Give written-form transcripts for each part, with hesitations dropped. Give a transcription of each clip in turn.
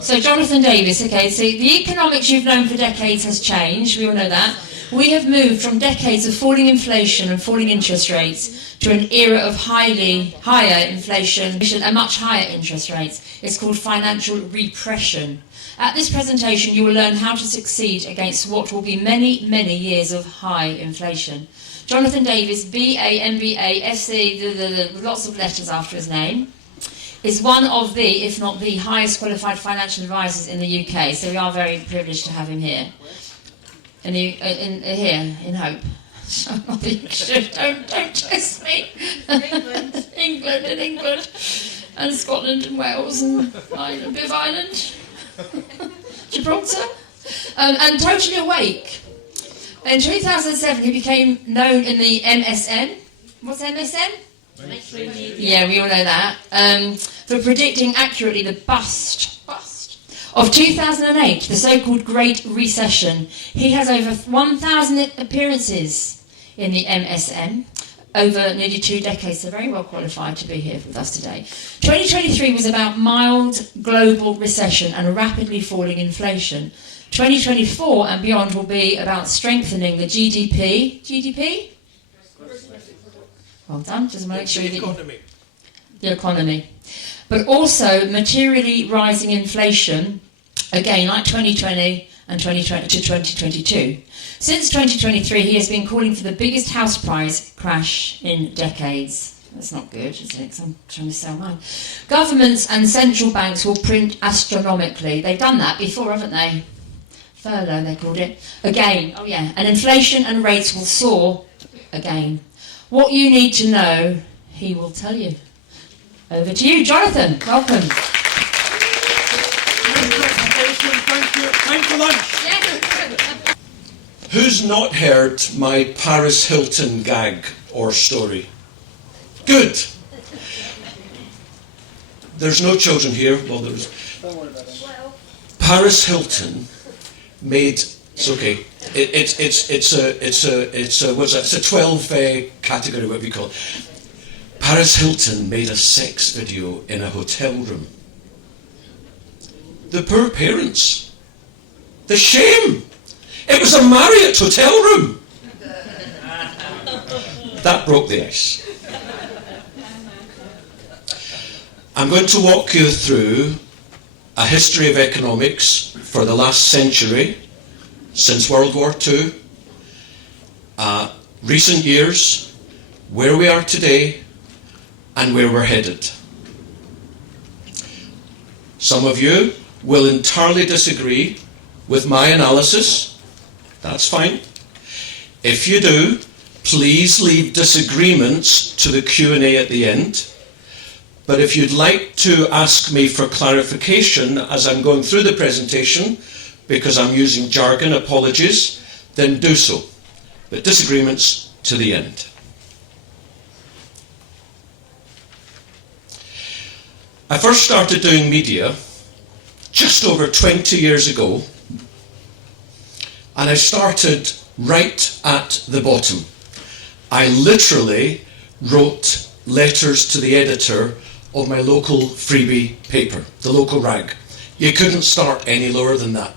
So Jonathan Davis, okay, so the economics you've known for decades has changed, we all know that. We have moved from decades of falling inflation and falling interest rates to an era of higher inflation and much higher interest rates. It's called financial repression. At this presentation, you will learn how to succeed against what will be many, many years of high inflation. Jonathan Davis, BA, MBA, SC, lots of letters after his name, is one of the, if not the highest qualified financial advisors in the UK. So we are very privileged to have him here. Here in Hope. So don't test me. England and Scotland and Wales and a bit of Ireland, Gibraltar, and totally awake. In 2007, he became known in the MSN. What's MSN? Yeah, we all know that. For predicting accurately the bust of 2008, the so-called Great Recession. He has over 1,000 appearances in the MSN over nearly 2 decades, so very well qualified to be here with us today. 2023 was about mild global recession and rapidly falling inflation. 2024 and beyond will be about strengthening the GDP? Well done, just make sure the economy. But also materially rising inflation, again like 2020 and 2020 to 2022. Since 2023, he has been calling for the biggest house price crash in decades. That's not good, is it? 'Cause I'm trying to sell mine. Governments and central banks will print astronomically. They've done that before, haven't they? Furlough, they called it. Again, oh yeah, and inflation and rates will soar again. What you need to know, he will tell you. Over to you, Jonathan. Welcome. Thank you. Time for lunch. Who's not heard my Paris Hilton gag or story? Good. There's no children here. Well, there's. Paris Hilton made. It's okay. It's a 12 category. Whatever you call it. Paris Hilton made a sex video in a hotel room. The poor parents. The shame. It was a Marriott hotel room. That broke the ice. I'm going to walk you through a history of economics for the last century, since World War II, recent years, where we are today, and where we're headed. Some of you will entirely disagree with my analysis. That's fine. If you do, please leave disagreements to the Q&A at the end. But if you'd like to ask me for clarification as I'm going through the presentation, because I'm using jargon, apologies, then do so. But disagreements to the end. I first started doing media just over 20 years ago, and I started right at the bottom. I literally wrote letters to the editor of my local freebie paper, the local rag. You couldn't start any lower than that.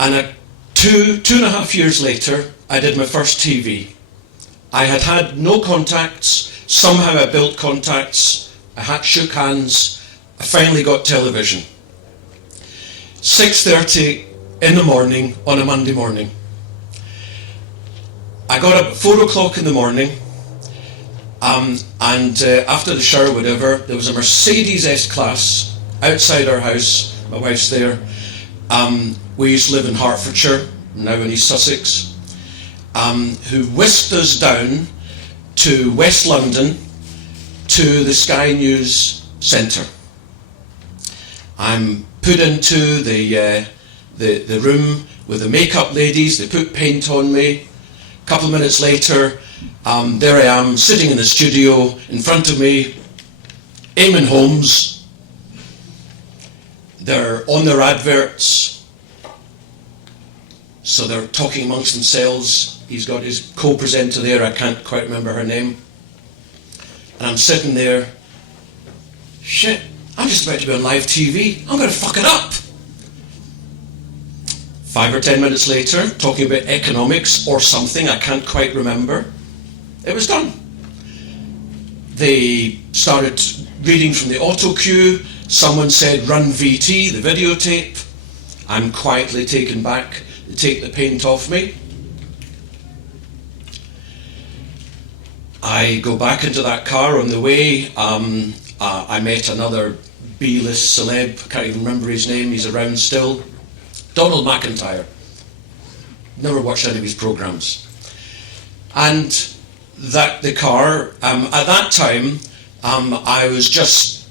And 2.5 years later, I did my first TV. I had no contacts. Somehow I built contacts, I shook hands, I finally got television. 6:30 in the morning on a Monday morning. I got up at 4 o'clock in the morning, and after the shower, whatever, there was a Mercedes S-Class outside our house, my wife's there. We used to live in Hertfordshire, now in East Sussex, who whisked us down to West London, to the Sky News Centre. I'm put into the room with the makeup ladies. They put paint on me. A couple of minutes later, there I am, sitting in the studio. In front of me, Eamon Holmes. They're on their adverts, so they're talking amongst themselves. He's got his co-presenter there, I can't quite remember her name. And I'm sitting there, shit, I'm just about to be on live TV. I'm going to fuck it up. 5 or 10 minutes later, talking about economics or something, I can't quite remember, it was done. They started reading from the auto cue. Someone said, run VT, the videotape. I'm quietly taken back to take the paint off me. I go back into that car. On the way, I met another B-list celeb, can't even remember his name, he's around still. Donald McIntyre. Never watched any of his programs. And the car, at that time, I was just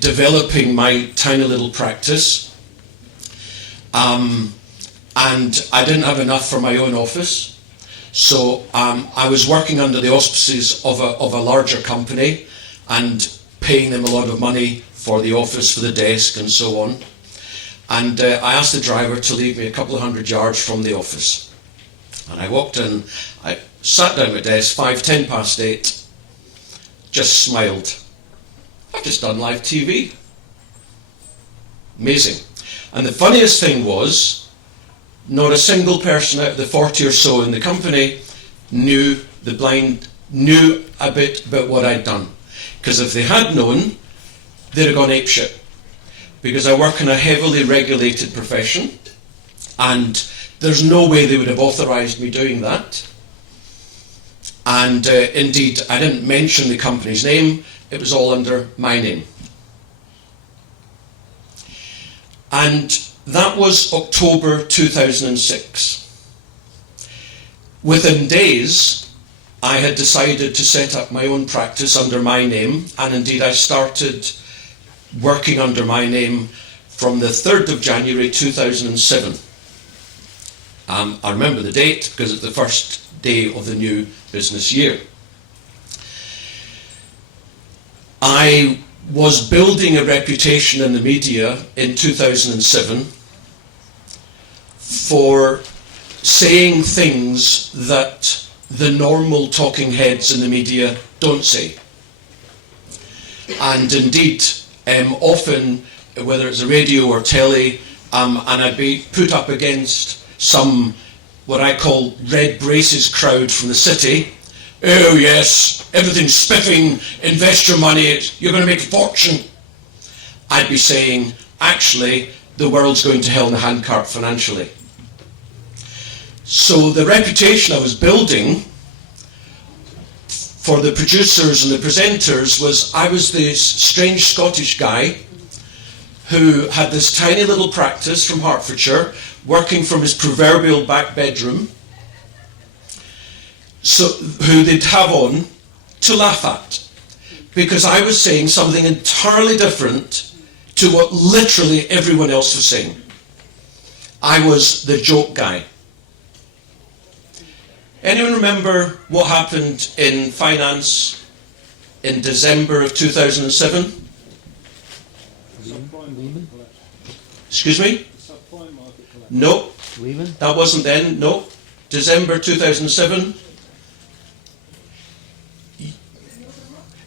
developing my tiny little practice. And I didn't have enough for my own office. So I was working under the auspices of a larger company and paying them a lot of money for the office, for the desk and so on. And I asked the driver to leave me a couple of 100 yards from the office. And I walked in, I sat down at my desk, 10 past 8, just smiled. I've just done live TV. Amazing. And the funniest thing was, not a single person out of the 40 or so in the company knew a bit about what I'd done. Because if they had known, they'd have gone apeshit. Because I work in a heavily regulated profession, and there's no way they would have authorised me doing that. And indeed, I didn't mention the company's name, it was all under my name. And that was October 2006. Within days, I had decided to set up my own practice under my name, and indeed I started working under my name from the 3rd of January 2007. I remember the date because it's the first day of the new business year. I was building a reputation in the media in 2007 for saying things that the normal talking heads in the media don't say. And indeed, often, whether it's a radio or telly, and I'd be put up against some, what I call red braces crowd from the city. Oh yes, everything's spiffing, invest your money, you're going to make a fortune. I'd be saying, actually, the world's going to hell in a handcart financially. So the reputation I was building for the producers and the presenters was I was this strange Scottish guy who had this tiny little practice from Hertfordshire, working from his proverbial back bedroom, so who they'd have on to laugh at, because I was saying something entirely different to what literally everyone else was saying. I was the joke guy. Anyone remember what happened in finance in December of 2007? Excuse me? No, that wasn't then, no. December 2007.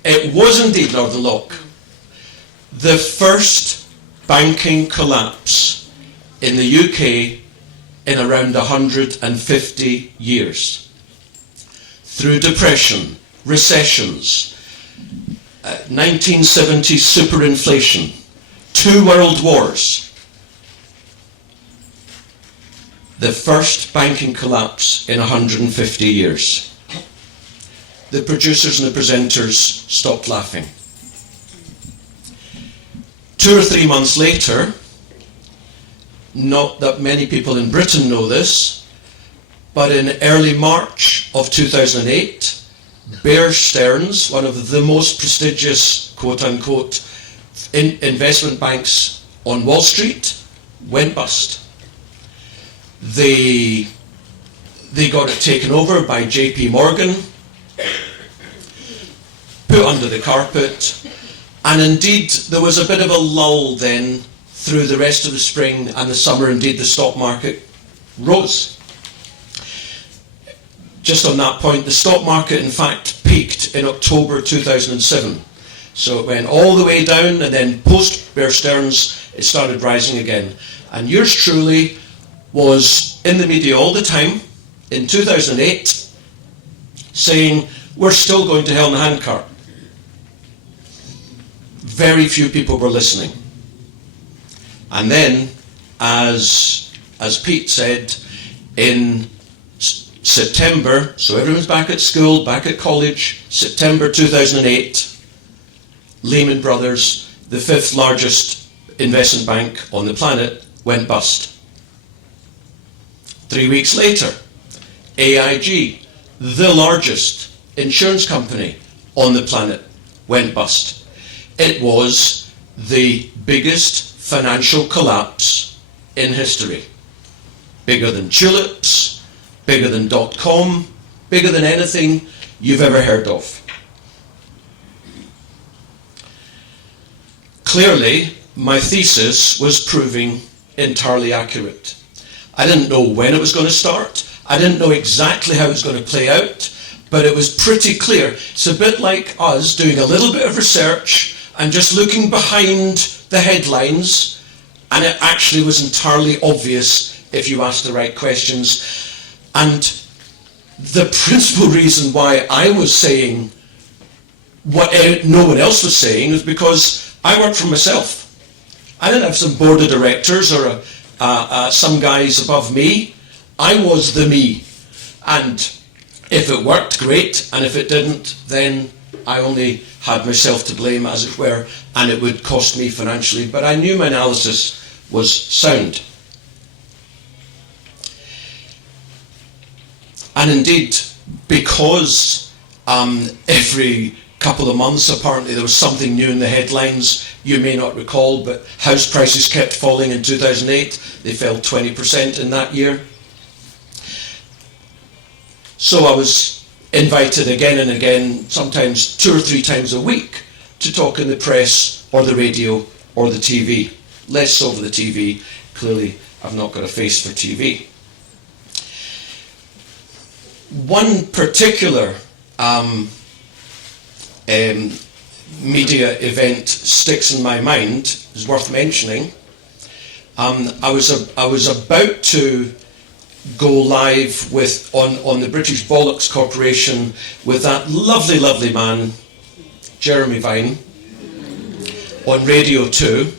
It was indeed Northern Lock. The first banking collapse in the UK in around 150 years. Through depression, recessions, 1970s superinflation, 2 world wars. The first banking collapse in 150 years. The producers and the presenters stopped laughing. 2 or 3 months later, not that many people in Britain know this, but in early March of 2008, Bear Stearns, one of the most prestigious, quote-unquote, investment banks on Wall Street, went bust. They got it taken over by JP Morgan, put under the carpet, and indeed there was a bit of a lull then through the rest of the spring and the summer. Indeed, the stock market rose. Just on that point, the stock market in fact peaked in October 2007. So it went all the way down, and then post-Bear Stearns, it started rising again. And yours truly was in the media all the time in 2008 saying, we're still going to hell in a handcart. Very few people were listening. And then, as Pete said, in September, so everyone's back at school, back at college, September 2008, Lehman Brothers, the 5th largest investment bank on the planet, went bust. 3 weeks later, AIG, the largest insurance company on the planet, went bust. It was the biggest financial collapse in history. Bigger than tulips, bigger than .com, bigger than anything you've ever heard of. Clearly, my thesis was proving entirely accurate. I didn't know when it was going to start. I didn't know exactly how it was going to play out, but it was pretty clear. It's a bit like us doing a little bit of research and just looking behind the headlines, and it actually was entirely obvious if you asked the right questions. And the principal reason why I was saying what no one else was saying was because I worked for myself. I didn't have some board of directors or some guys above me. I was the me. And if it worked, great. And if it didn't, then I only had myself to blame, as it were, and it would cost me financially. But I knew my analysis was sound. And indeed, because every couple of months apparently there was something new in the headlines, you may not recall, but house prices kept falling in 2008. They fell 20% in that year. So I was invited again and again, sometimes 2 or 3 times a week, to talk in the press or the radio or the TV. Less so for the TV. Clearly, I've not got a face for TV. One particular media event sticks in my mind, is worth mentioning. I was about to go live with on the British Bollocks Corporation with that lovely man, Jeremy Vine, on Radio 2.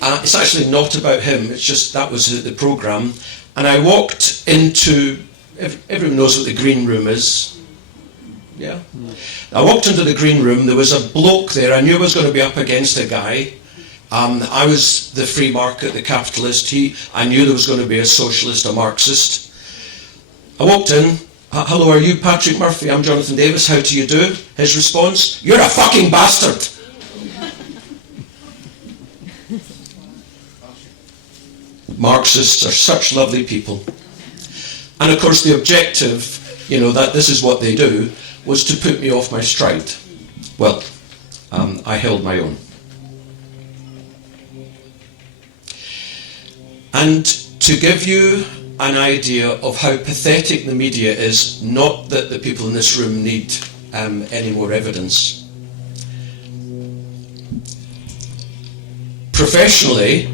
It's actually not about him, it's just that was the programme. And I walked into, everyone knows what the green room is. Yeah? I walked into the green room, there was a bloke there, I knew I was going to be up against a guy. I was the free market, the capitalist. I knew there was going to be a socialist, a Marxist. I walked in, hello, are you Patrick Murphy? I'm Jonathan Davis, how do you do? His response, you're a fucking bastard. Marxists are such lovely people. And of course the objective, that this is what they do, was to put me off my stride. Well, I held my own. And to give you an idea of how pathetic the media is, not that the people in this room need any more evidence. Professionally,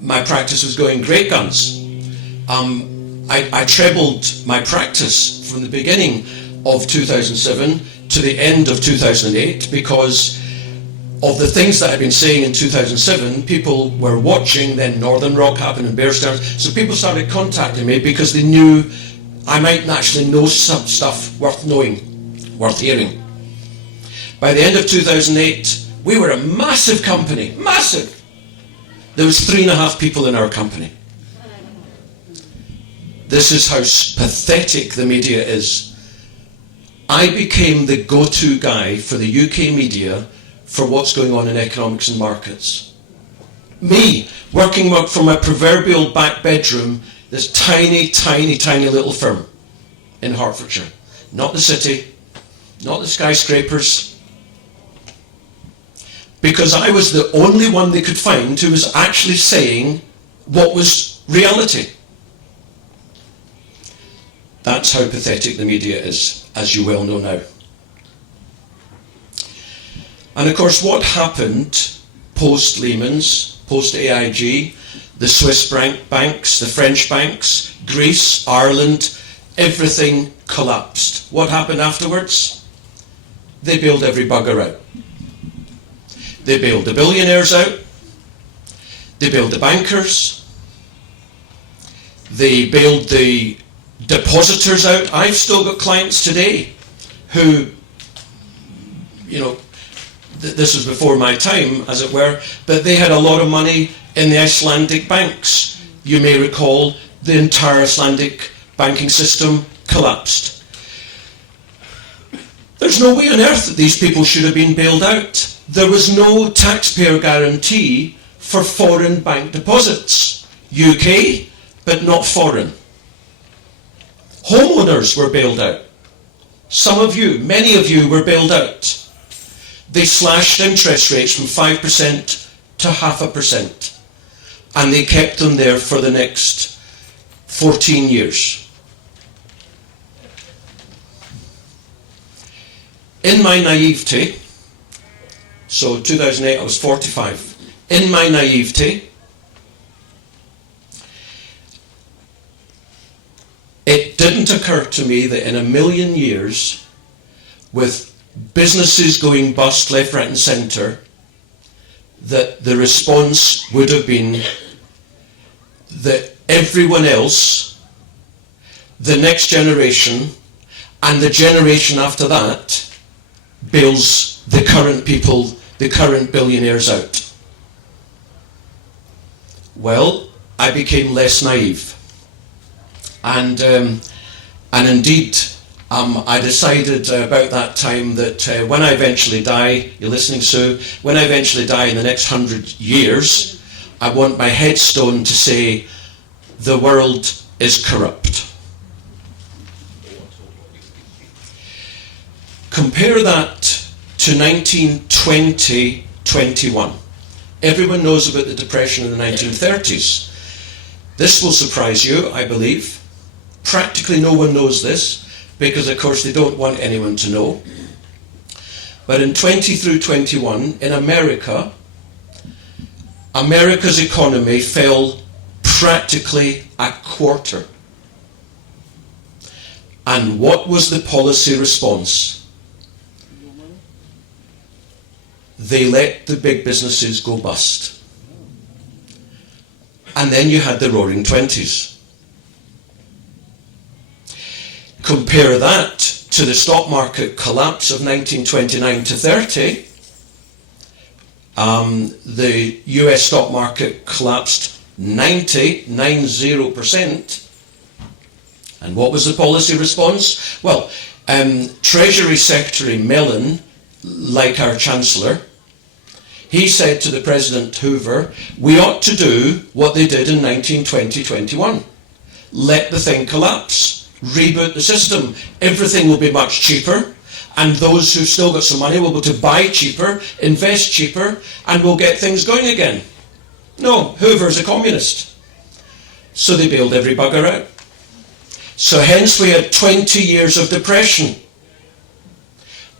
my practice was going great guns. I trebled my practice from the beginning of 2007 to the end of 2008 because of the things that I'd been saying in 2007. People were watching, then Northern Rock happened and Bear Stearns, so people started contacting me because they knew I might actually know some stuff worth knowing, worth hearing. By the end of 2008, we were a massive company, massive. There was 3.5 people in our company. This is how pathetic the media is. I became the go-to guy for the UK media for what's going on in economics and markets. Me, working from my proverbial back bedroom, this tiny little firm in Hertfordshire. Not the city, not the skyscrapers. Because I was the only one they could find who was actually saying what was reality. That's how pathetic the media is, as you well know now. And of course, what happened post-Lehman's, post-AIG, the Swiss banks, the French banks, Greece, Ireland, everything collapsed. What happened afterwards? They bailed every bugger out. They bailed the billionaires out. They bailed the bankers. They bailed the depositors out. I've still got clients today who, this was before my time, as it were, but they had a lot of money in the Icelandic banks. You may recall the entire Icelandic banking system collapsed. There's no way on earth that these people should have been bailed out. There was no taxpayer guarantee for foreign bank deposits. UK, but not foreign. Homeowners were bailed out. Some of you, many of you were bailed out. They slashed interest rates from 5% to 0.5%. And they kept them there for the next 14 years. In my naivety, so 2008 I was 45, in my naivety, it didn't occur to me that in a million years, with businesses going bust left, right and centre, that the response would have been that everyone else, the next generation and the generation after that, bails the current people, the current billionaires out. Well, I became less naive. And indeed, I decided about that time that when I eventually die, you're listening, Sue, when I eventually die in the next 100 years, I want my headstone to say, the world is corrupt. Compare that to 1920-21. Everyone knows about the Depression in the 1930s. This will surprise you, I believe. Practically no one knows this, because of course they don't want anyone to know. But in 20 through 21, in America, America's economy fell practically a quarter. And what was the policy response? They let the big businesses go bust. And then you had the Roaring Twenties. Compare that to the stock market collapse of 1929 to 30. The US stock market collapsed 90%. And what was the policy response? Well, Treasury Secretary Mellon, like our Chancellor, he said to the President Hoover, we ought to do what they did in 1920-21. Let the thing collapse. Reboot the system. Everything will be much cheaper, and those who've still got some money will be able to buy cheaper, invest cheaper, and we'll get things going again. No, Hoover's a communist. So they bailed every bugger out. So hence we had 20 years of depression,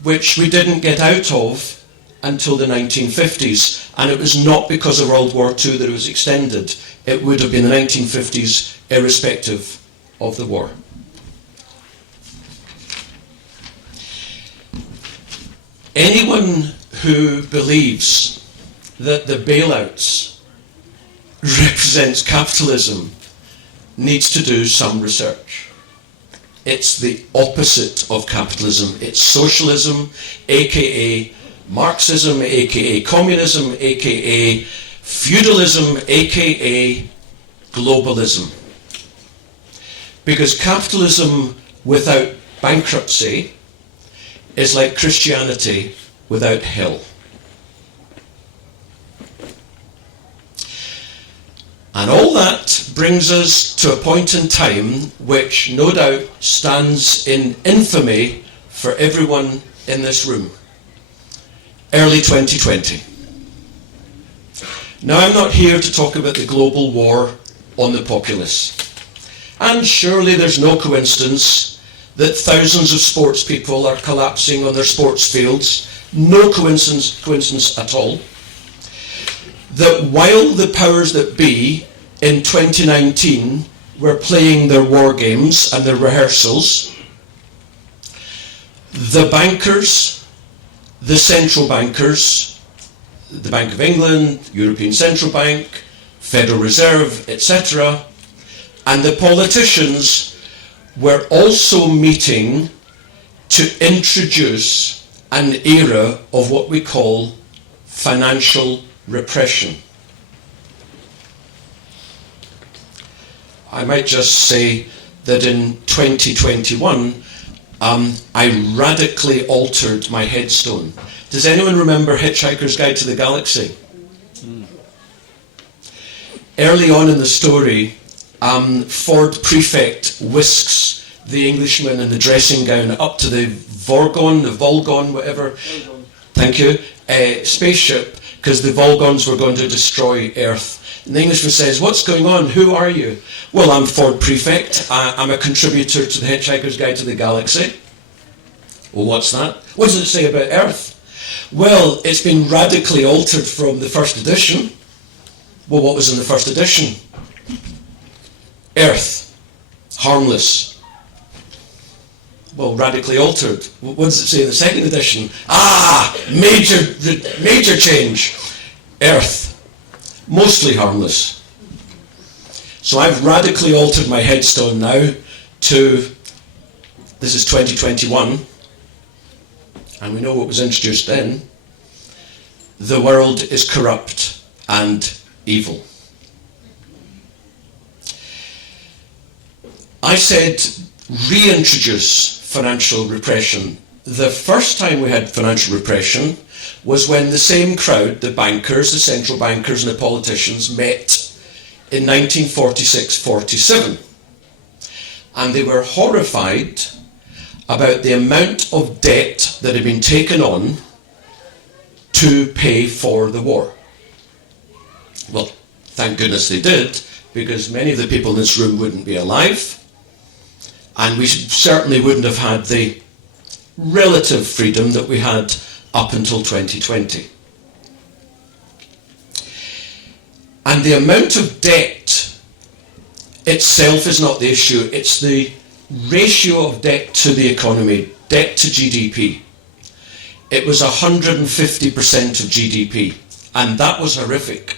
which we didn't get out of until the 1950s, and it was not because of World War II that it was extended. It would have been the 1950s irrespective of the war. Anyone who believes that the bailouts represents capitalism needs to do some research. It's the opposite of capitalism. It's socialism, aka Marxism, aka communism, aka feudalism, aka globalism. Because capitalism without bankruptcy is like Christianity without hell. And all that brings us to a point in time which no doubt stands in infamy for everyone in this room. Early 2020. Now, I'm not here to talk about the global war on the populace. And surely there's no coincidence that thousands of sports people are collapsing on their sports fields no coincidence at all, that while the powers that be in 2019 were playing their war games and their rehearsals, the bankers, the central bankers, the Bank of England, European Central Bank, Federal Reserve, etc., and the politicians were also meeting to introduce an era of what we call financial repression. I might just say that in 2021, I radically altered my headstone. Does anyone remember Hitchhiker's Guide to the Galaxy? Early on in the story, Ford Prefect whisks the Englishman in the dressing gown up to the Volgon, whatever. Thank you. Spaceship, because the Volgons were going to destroy Earth. And the Englishman says, "What's going on? Who are you?" "Well, I'm Ford Prefect. I'm a contributor to the Hitchhiker's Guide to the Galaxy." "Well, what's that?" "What does it say about Earth?" "Well, it's been radically altered from the first edition." "Well, what was in the first edition?" "Earth, harmless." "Well, radically altered. What does it say in the second edition?" Major change. "Earth, mostly harmless." So I've radically altered my headstone now to, this is 2021, and we know what was introduced then: the world is corrupt and evil. I said reintroduce financial repression. The first time we had financial repression was when the same crowd, the bankers, the central bankers and the politicians, met in 1946-47. And they were horrified about the amount of debt that had been taken on to pay for the war. Well, thank goodness they did, because many of the people in this room wouldn't be alive, and we certainly wouldn't have had the relative freedom that we had up until 2020. And the amount of debt itself is not the issue, it's the ratio of debt to the economy, debt to GDP. It was 150% of GDP, and that was horrific.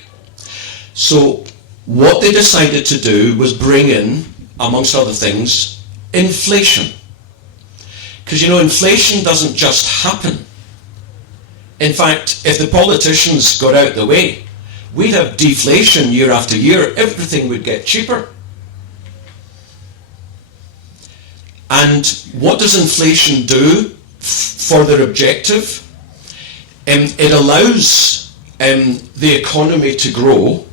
So what they decided to do was bring in, amongst other things, inflation. Because inflation doesn't just happen. In fact, if the politicians got out the way, we'd have deflation year after year. Everything would get cheaper. And what does inflation do for their objective? It allows the economy to grow,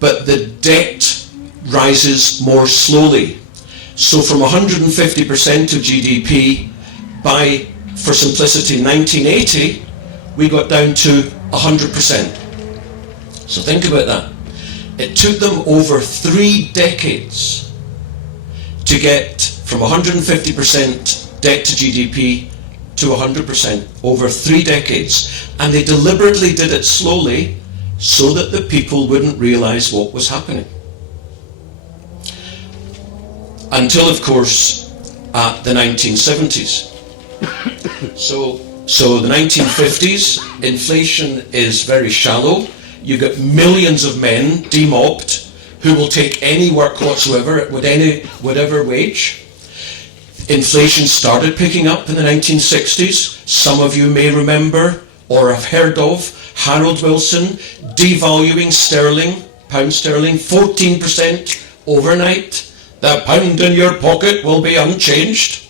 but the debt rises more slowly. So from 150% of GDP by, for simplicity, 1980, we got down to 100%. So think about that. It took them over 3 decades to get from 150% debt to GDP to 100%, over 3 decades. And they deliberately did it slowly so that the people wouldn't realize what was happening. Until, of course, the 1970s. So the 1950s, inflation is very shallow. You get millions of men demobbed who will take any work whatsoever at whatever wage. Inflation started picking up in the 1960s. Some of you may remember or have heard of Harold Wilson devaluing sterling, pound sterling, 14% overnight. The pound in your pocket will be unchanged.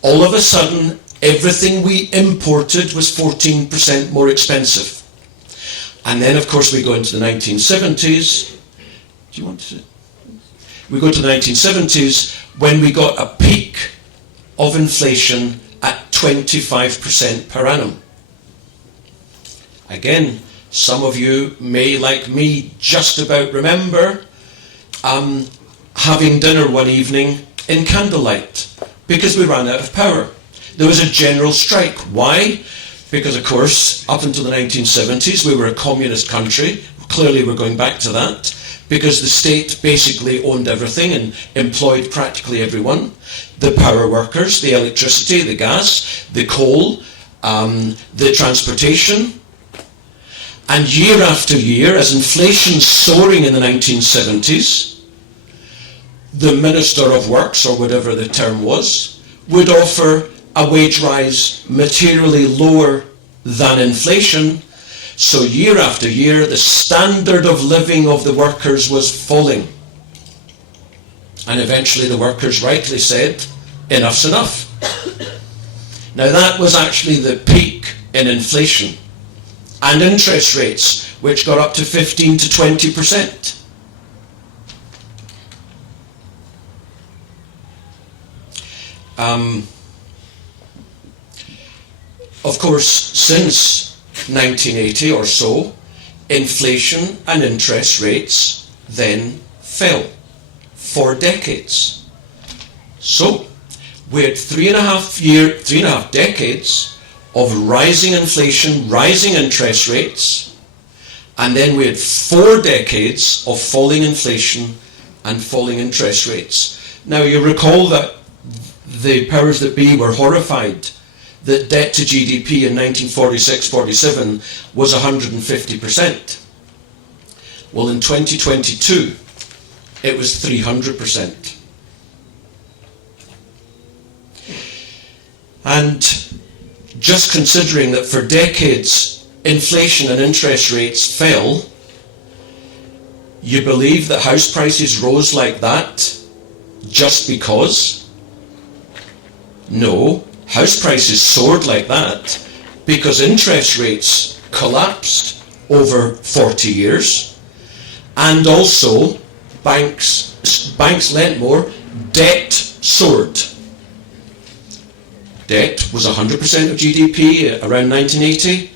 All of a sudden, everything we imported was 14% more expensive. And then, of course, we go into the 1970s. Do you want to? We go to the 1970s when we got a peak of inflation at 25% per annum. Again, some of you may, like me, just about remember having dinner one evening in candlelight because we ran out of power. There was a general strike. Why? Because, of course, up until the 1970s, we were a communist country. Clearly, we're going back to that. Because the state basically owned everything and employed practically everyone. The power workers, the electricity, the gas, the coal, the transportation. And year after year, as inflation soaring in the 1970s, the Minister of Works, or whatever the term was, would offer a wage rise materially lower than inflation. So year after year, the standard of living of the workers was falling. And eventually the workers rightly said, enough's enough. Now that was actually the peak in inflation and interest rates, which got up to 15 to 20%. Of course, since 1980 or so, inflation and interest rates then fell for decades. So we had three and a half decades of rising inflation, rising interest rates, and then we had 4 decades of falling inflation and falling interest rates. Now you recall that the powers that be were horrified that debt to GDP in 1946-47 was 150%. Well, in 2022, it was 300%. And just considering that for decades inflation and interest rates fell, you believe that house prices rose like that just because? No. House prices soared like that because interest rates collapsed over 40 years, and also banks lent more, debt soared. Debt was 100% of GDP around 1980.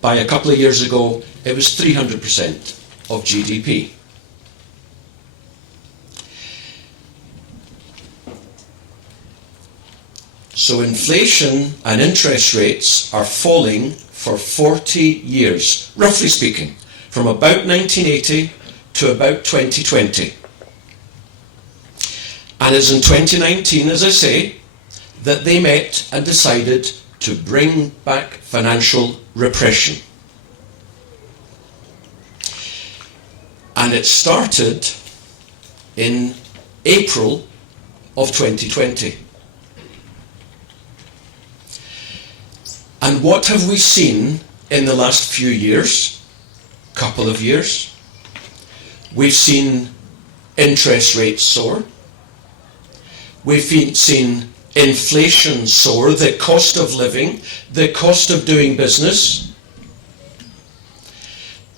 By a couple of years ago, it was 300% of GDP. So inflation and interest rates are falling for 40 years, roughly speaking, from about 1980 to about 2020. And it's in 2019, as I say, that they met and decided to bring back financial repression. And it started in April of 2020. And what have we seen in the last few years, couple of years? We've seen interest rates soar. We've seen inflation soar, the cost of living, the cost of doing business.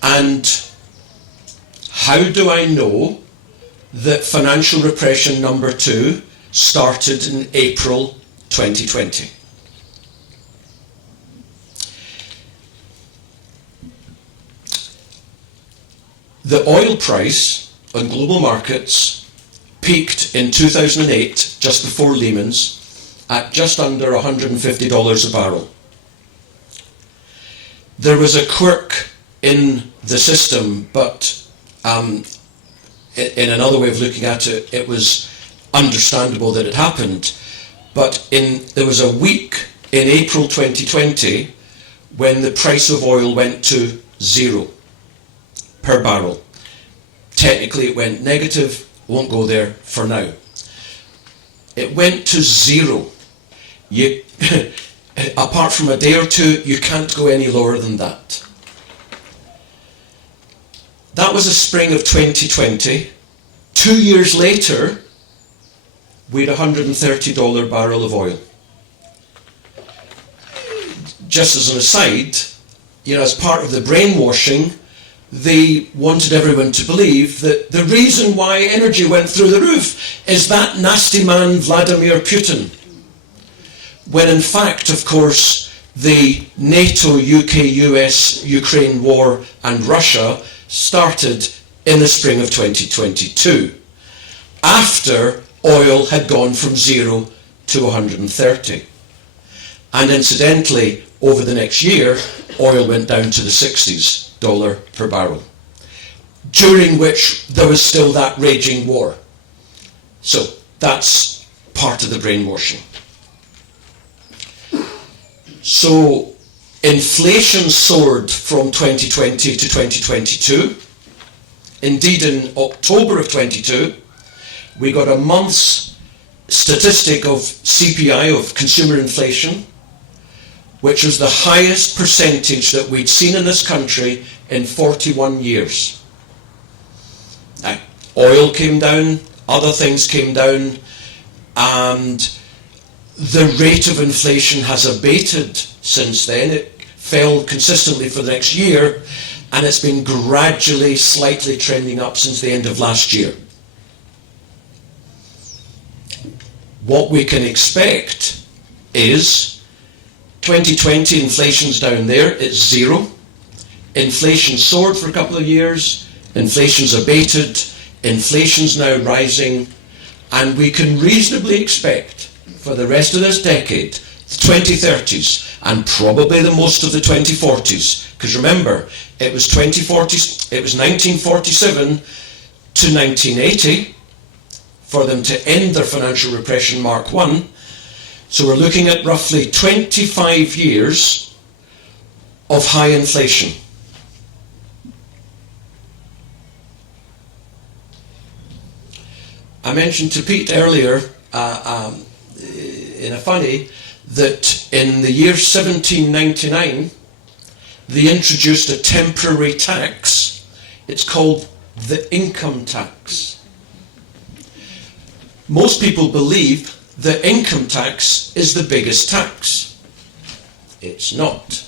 And how do I know that financial repression number 2 started in April 2020? The oil price on global markets peaked in 2008, just before Lehman's, at just under $150 a barrel. There was a quirk in the system, but in another way of looking at it, it was understandable that it happened. But there was a week in April 2020 when the price of oil went to 0 per barrel. Technically it went negative, won't go there for now. It went to 0. Apart from a day or two, you can't go any lower than that. That was the spring of 2020. 2 years later, we had $130 barrel of oil. Just as an aside, as part of the brainwashing, they wanted everyone to believe that the reason why energy went through the roof is that nasty man Vladimir Putin. When in fact, of course, the NATO, UK, US, Ukraine war and Russia started in the spring of 2022, after oil had gone from 0 to 130. And incidentally, over the next year, oil went down to the $60s per barrel, during which there was still that raging war. So that's part of the brainwashing. So inflation soared from 2020 to 2022. Indeed, in October of 22, we got a month's statistic of CPI, of consumer inflation, which was the highest percentage that we'd seen in this country in 41 years. Now, oil came down, other things came down, and the rate of inflation has abated since then. It fell consistently for the next year, and it's been gradually, slightly trending up since the end of last year. What we can expect is 2020 inflation's down there, it's zero. Inflation soared for a couple of years, inflation's abated, inflation's now rising, and we can reasonably expect for the rest of this decade, the 2030s, and probably the most of the 2040s, because remember, it was 1947 to 1980 for them to end their financial repression Mark 1. So we're looking at roughly 25 years of high inflation. I mentioned to Pete earlier, in a funny, that in the year 1799, they introduced a temporary tax. It's called the income tax. Most people believe the income tax is the biggest tax. It's not.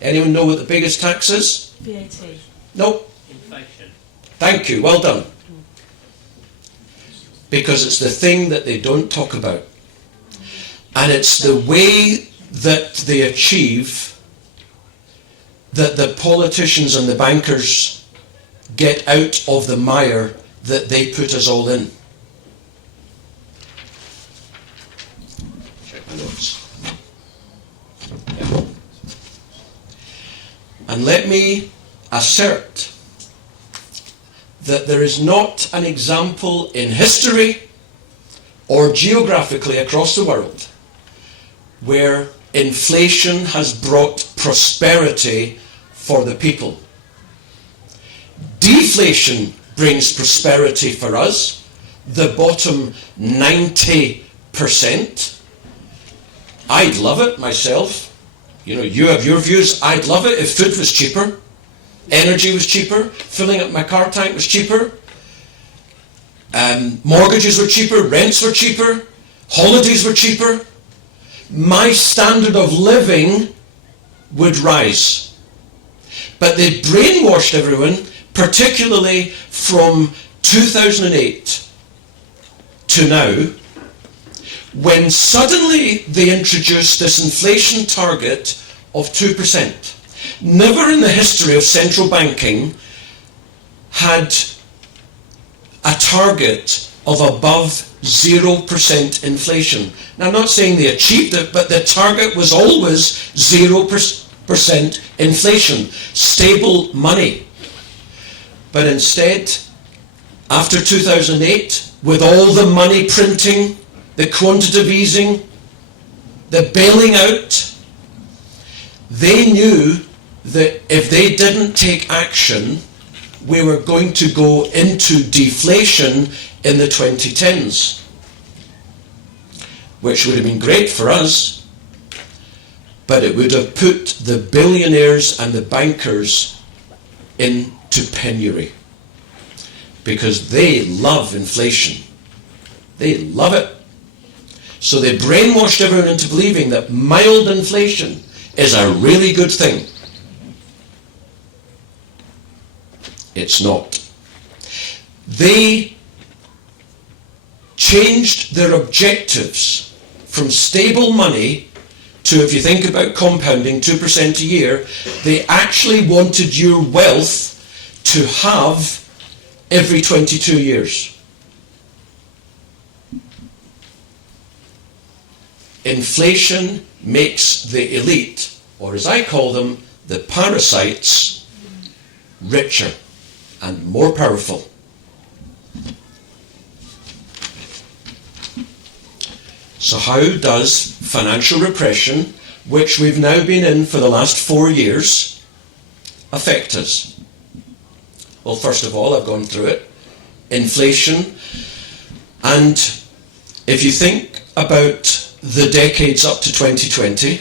Anyone know what the biggest tax is? VAT. No. Inflation. Thank you, well done. Because it's the thing that they don't talk about. And it's the way that they achieve that the politicians and the bankers get out of the mire that they put us all in. Check my notes. Yeah. And let me assert that there is not an example in history or geographically across the world where inflation has brought prosperity for the people. Deflation brings prosperity for us, the bottom 90%. I'd love it myself. You know, you have your views. I'd love it if food was cheaper, energy was cheaper, filling up my car tank was cheaper, mortgages were cheaper, rents were cheaper, holidays were cheaper. My standard of living would rise. But they brainwashed everyone, particularly from 2008 to now, when suddenly they introduced this inflation target of 2%. Never in the history of central banking had a target of above 0% inflation. Now, I'm not saying they achieved it, but the target was always 0% inflation, stable money. But instead, after 2008, with all the money printing, the quantitative easing, the bailing out, they knew that if they didn't take action, we were going to go into deflation in the 2010s, which would have been great for us, but it would have put the billionaires and the bankers into penury, because they love inflation. They love it. So they brainwashed everyone into believing that mild inflation is a really good thing. It's not. They changed their objectives from stable money to, if you think about compounding 2% a year, they actually wanted your wealth to have every 22 years. Inflation makes the elite, or as I call them, the parasites, richer and more powerful. So how does financial repression, which we've now been in for the last 4 years, affect us? Well, first of all, I've gone through it. Inflation. And if you think about the decades up to 2020,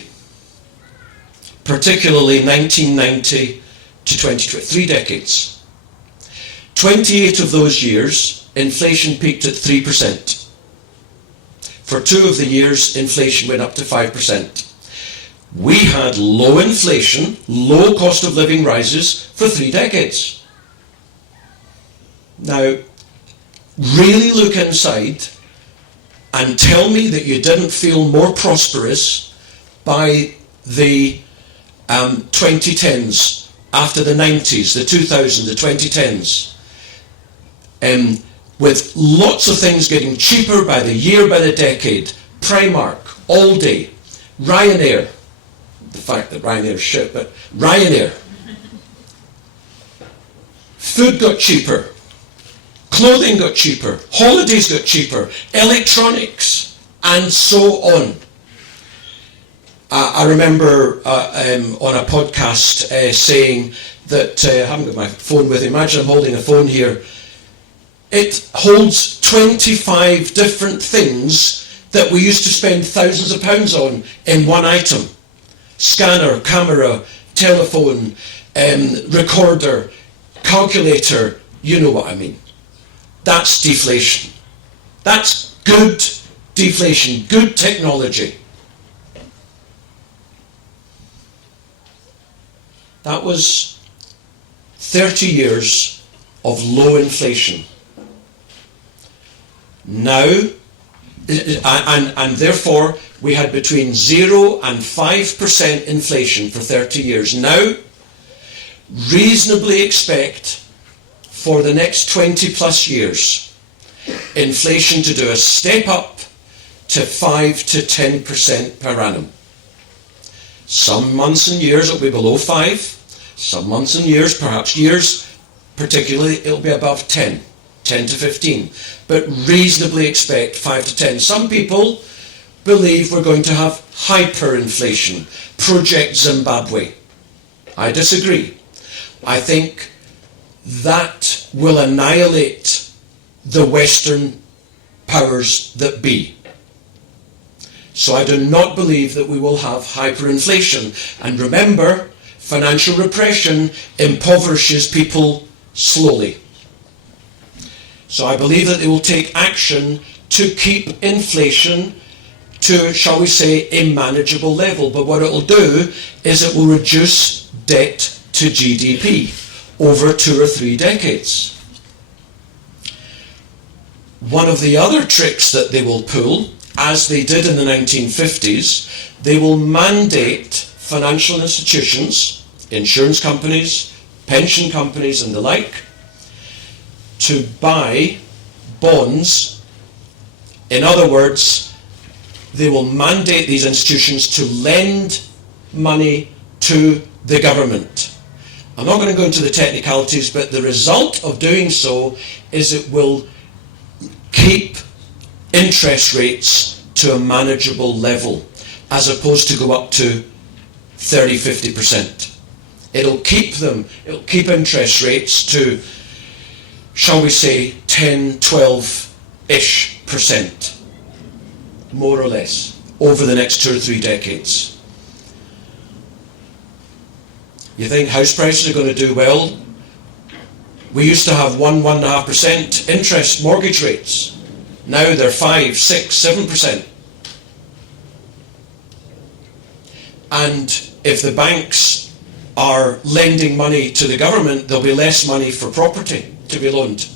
particularly 1990 to 2020, 3 decades, 28 of those years, inflation peaked at 3%. For 2 of the years, inflation went up to 5%. We had low inflation, low cost of living rises for 3 decades. Now, really look inside and tell me that you didn't feel more prosperous by the 2010s, after the 90s, the 2000s, the 2010s. With lots of things getting cheaper by the year, by the decade. Primark, Aldi, Ryanair. The fact that Ryanair's shit, but Ryanair. Food got cheaper. Clothing got cheaper. Holidays got cheaper. Electronics, and so on. I remember on a podcast saying that, I haven't got my phone with me. Imagine I'm holding a phone here. It holds 25 different things that we used to spend thousands of pounds on in one item. Scanner, camera, telephone, recorder, calculator, you know what I mean. That's deflation. That's good deflation, good technology. That was 30 years of low inflation. Now, and therefore, we had between 0 and 5% inflation for 30 years. Now, reasonably expect for the next 20 plus years, inflation to do a step up to 5 to 10% per annum. Some months and years it'll be below 5, some months and years, perhaps years, particularly it'll be above 10 to 15, but reasonably expect 5 to 10. Some people believe we're going to have hyperinflation, Project Zimbabwe. I disagree. I think that will annihilate the Western powers that be. So I do not believe that we will have hyperinflation. And remember, financial repression impoverishes people slowly. So I believe that they will take action to keep inflation to, shall we say, a manageable level. But what it will do is it will reduce debt to GDP over 2 or 3 decades. One of the other tricks that they will pull, as they did in the 1950s, they will mandate financial institutions, insurance companies, pension companies and the like, to buy bonds. In other words, they will mandate these institutions to lend money to the government. I'm not going to go into the technicalities, but the result of doing so is it will keep interest rates to a manageable level, as opposed to go up to 30-50%. It'll keep interest rates to, shall we say, 10-12-ish %, more or less, over the next 2 or 3 decades. You think house prices are going to do well? We used to have 1-1.5% interest mortgage rates. Now they're 5, 6, 7%. And if the banks are lending money to the government, there'll be less money for property to be loaned.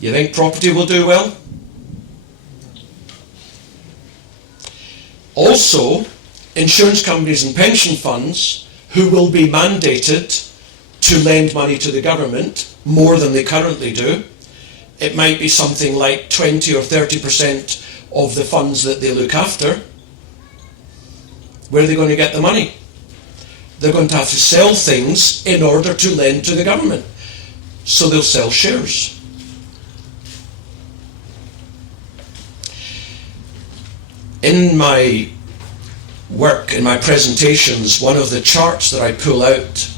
You think property will do well? Also, insurance companies and pension funds who will be mandated to lend money to the government more than they currently do. It might be something like 20 or 30% of the funds that they look after. Where are they going to get the money? They're going to have to sell things in order to lend to the government. So they'll sell shares. In my work, in my presentations, one of the charts that I pull out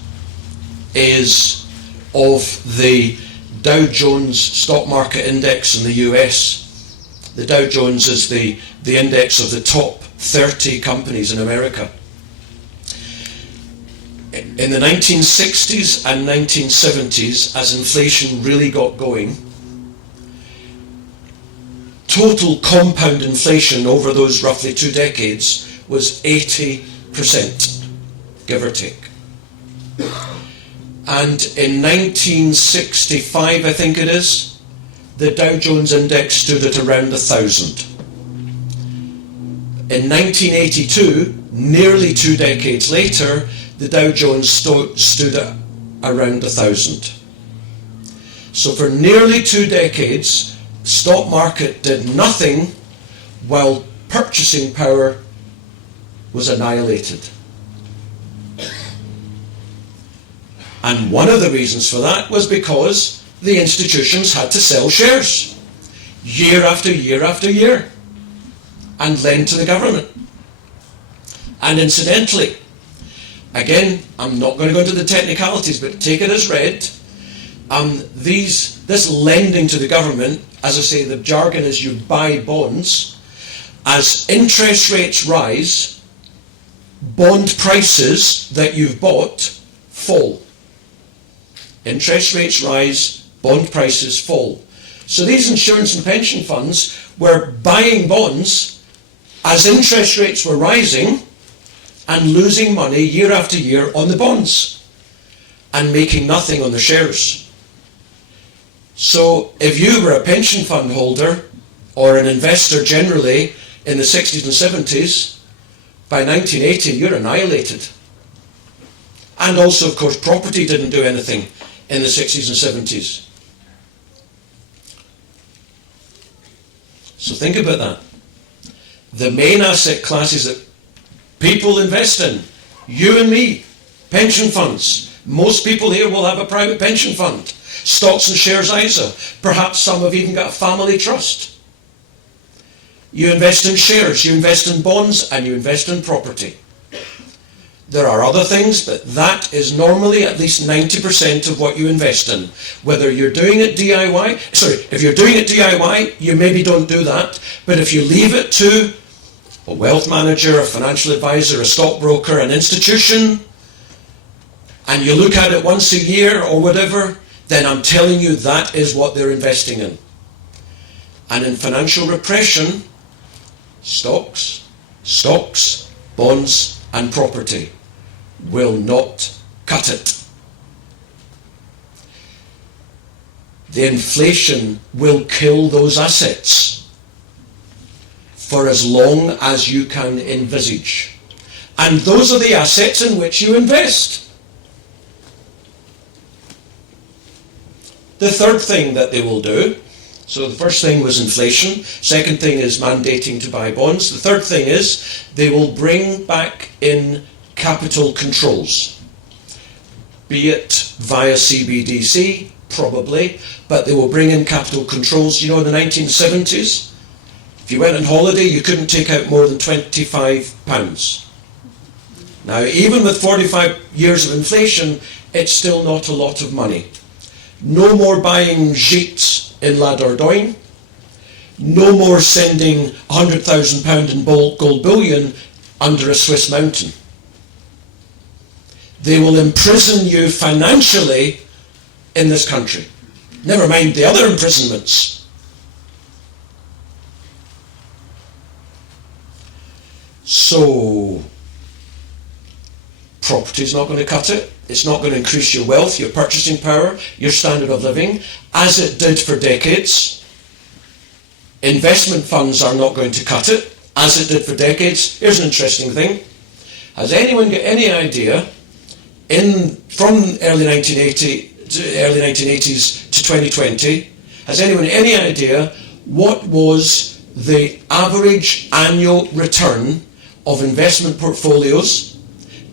is of the Dow Jones stock market index in the US. The Dow Jones is the index of the top 30 companies in America. In the 1960s and 1970s, as inflation really got going, total compound inflation over those roughly 2 decades was 80%, give or take. And in 1965, I think it is, the Dow Jones index stood at around 1,000. In 1982, nearly 2 decades later, the Dow Jones stood at around 1,000. So for nearly 2 decades, stock market did nothing while purchasing power was annihilated. And one of the reasons for that was because the institutions had to sell shares year after year after year and lend to the government. And incidentally, again, I'm not going to go into the technicalities, but take it as read. This lending to the government, as I say, the jargon is you buy bonds. As interest rates rise, bond prices that you've bought fall. Interest rates rise, bond prices fall. So these insurance and pension funds were buying bonds as interest rates were rising and losing money year after year on the bonds and making nothing on the shares. So if you were a pension fund holder or an investor generally in the 60s and 70s, by 1980 you're annihilated. And also, of course, property didn't do anything in the 60s and 70s. So think about that. The main asset classes that people invest in, you and me, pension funds. Most people here will have a private pension fund. Stocks and shares ISA. Perhaps some have even got a family trust. You invest in shares, you invest in bonds, and you invest in property. There are other things, but that is normally at least 90% of what you invest in. Whether you're doing it DIY, if you're doing it DIY, you maybe don't do that. But if you leave it to a wealth manager, a financial advisor, a stockbroker, an institution, and you look at it once a year or whatever, then I'm telling you that is what they're investing in. And in financial repression, stocks, bonds, and property will not cut it. The inflation will kill those assets for as long as you can envisage. And those are the assets in which you invest. The third thing that they will do, so the first thing was inflation, second thing is mandating to buy bonds, the third thing is they will bring back in capital controls, be it via CBDC, probably, but they will bring in capital controls. You know, in the 1970s, if you went on holiday, you couldn't take out more than £25. Now, even with 45 years of inflation, it's still not a lot of money. No more buying gîtes in La Dordogne. No more sending £100,000 in gold bullion under a Swiss mountain. They will imprison you financially in this country. Never mind the other imprisonments. So, property is not going to cut it. It's not going to increase your wealth, your purchasing power, your standard of living, as it did for decades. Investment funds are not going to cut it, as it did for decades. Here's an interesting thing. Has anyone got any idea, from early 1980s to 2020, has anyone any idea what was the average annual return of investment portfolios,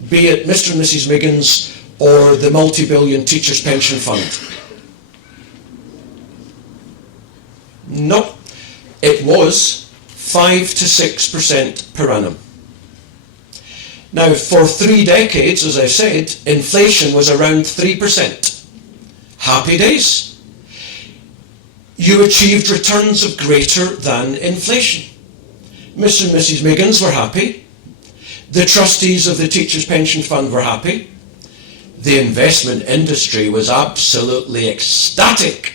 be it Mr. and Mrs. Miggins or the multi-billion Teachers' Pension Fund? No, it was 5 to 6% per annum. Now, for 3 decades, as I said, inflation was around 3%. Happy days. You achieved returns of greater than inflation. Mr. and Mrs. Miggins were happy. The trustees of the Teachers' Pension Fund were happy. The investment industry was absolutely ecstatic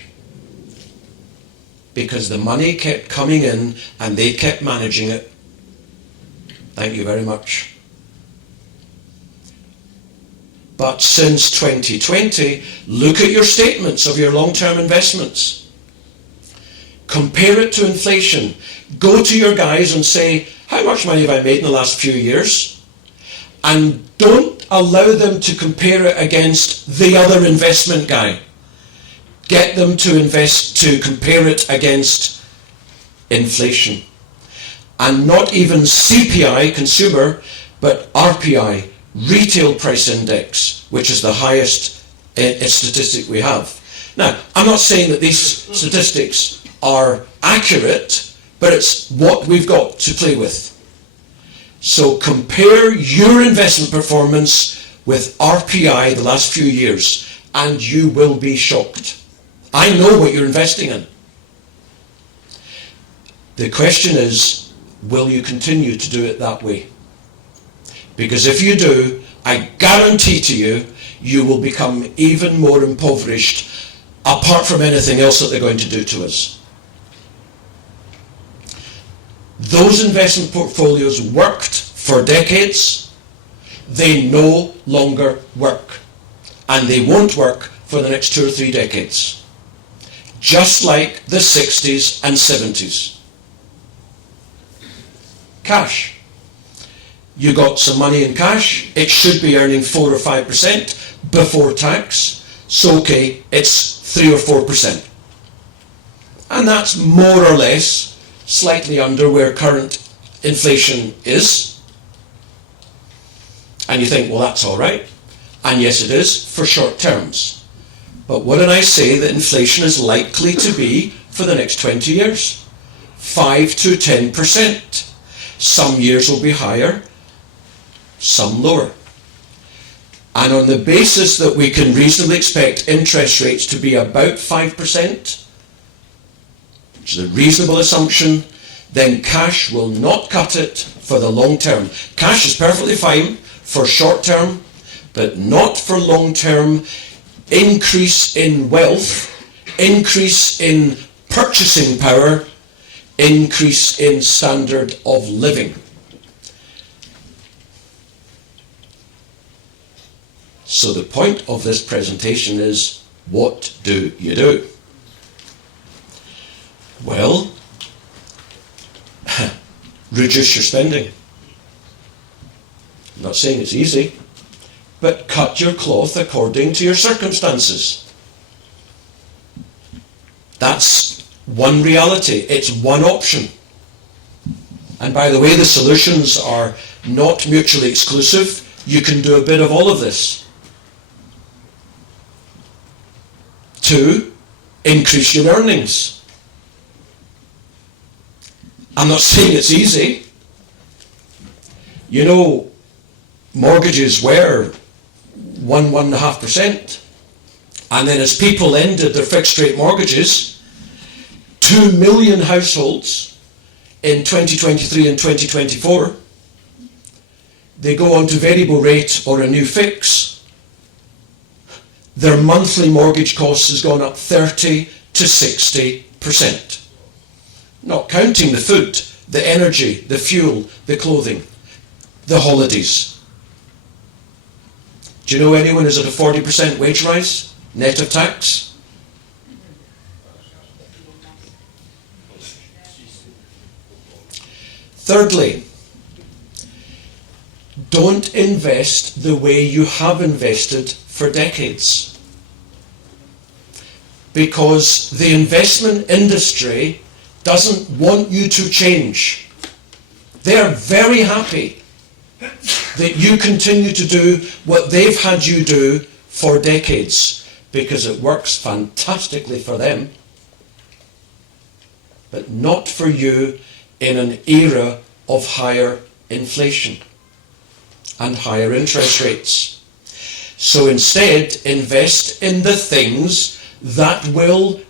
because the money kept coming in and they kept managing it. Thank you very much. But since 2020, look at your statements of your long-term investments. Compare it to inflation. Go to your guys and say, how much money have I made in the last few years? And don't allow them to compare it against the other investment guy. Get them to compare it against inflation. And not even CPI, consumer, but RPI, Retail Price Index, which is the highest statistic we have. Now, I'm not saying that these statistics are accurate, but it's what we've got to play with. So compare your investment performance with RPI the last few years, and you will be shocked. I know what you're investing in. The question is, will you continue to do it that way? Because if you do, I guarantee to you, you will become even more impoverished, apart from anything else that they're going to do to us. Those investment portfolios worked for decades. They no longer work. And they won't work for the next 2 or 3 decades. Just like the 60s and 70s. Cash. You got some money in cash. It should be earning 4 or 5% before tax. So okay, it's 3 or 4%. And that's more or less slightly under where current inflation is. And you think, well, that's all right. And yes, it is for short terms. But what did I say that inflation is likely to be for the next 20 years? 5 to 10%. Some years will be higher, some lower. And on the basis that we can reasonably expect interest rates to be about 5%, which is a reasonable assumption, then cash will not cut it for the long term. Cash is perfectly fine for short term, but not for long term. Increase in wealth, increase in purchasing power, increase in standard of living. So the point of this presentation is, what do you do? Well, reduce your spending. I'm not saying it's easy, but cut your cloth according to your circumstances. That's one reality. It's one option. And by the way, the solutions are not mutually exclusive. You can do a bit of all of this. 2, increase your earnings. I'm not saying it's easy. You know, mortgages were 1.5%. And then as people ended their fixed rate mortgages, 2 million households in 2023 and 2024, they go on to variable rate or a new fix. Their monthly mortgage cost has gone up 30 to 60%. Not counting the food, the energy, the fuel, the clothing, the holidays. Do you know anyone who's at a 40% wage rise, net of tax? Thirdly, don't invest the way you have invested for decades. Because the investment industry doesn't want you to change. They're very happy that you continue to do what they've had you do for decades, because it works fantastically for them, but not for you in an era of higher inflation and higher interest rates. So instead, invest in the things that will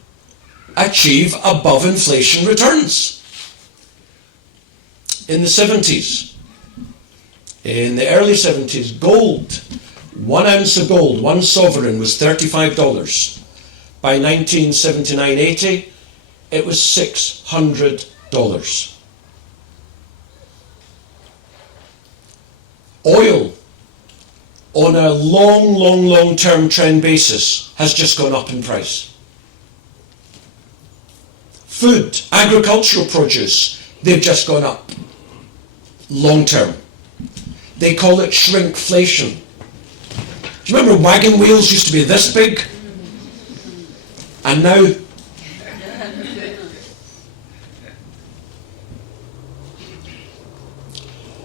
achieve above inflation returns. In the 70s, in the early 70s, gold, 1 ounce of gold, one sovereign, was $35. By 1979-80, it was $600. Oil, on a long-term trend basis, has just gone up in price. Food, agricultural produce, they've just gone up. Long term. They call it shrinkflation. Do you remember wagon wheels used to be this big? And now...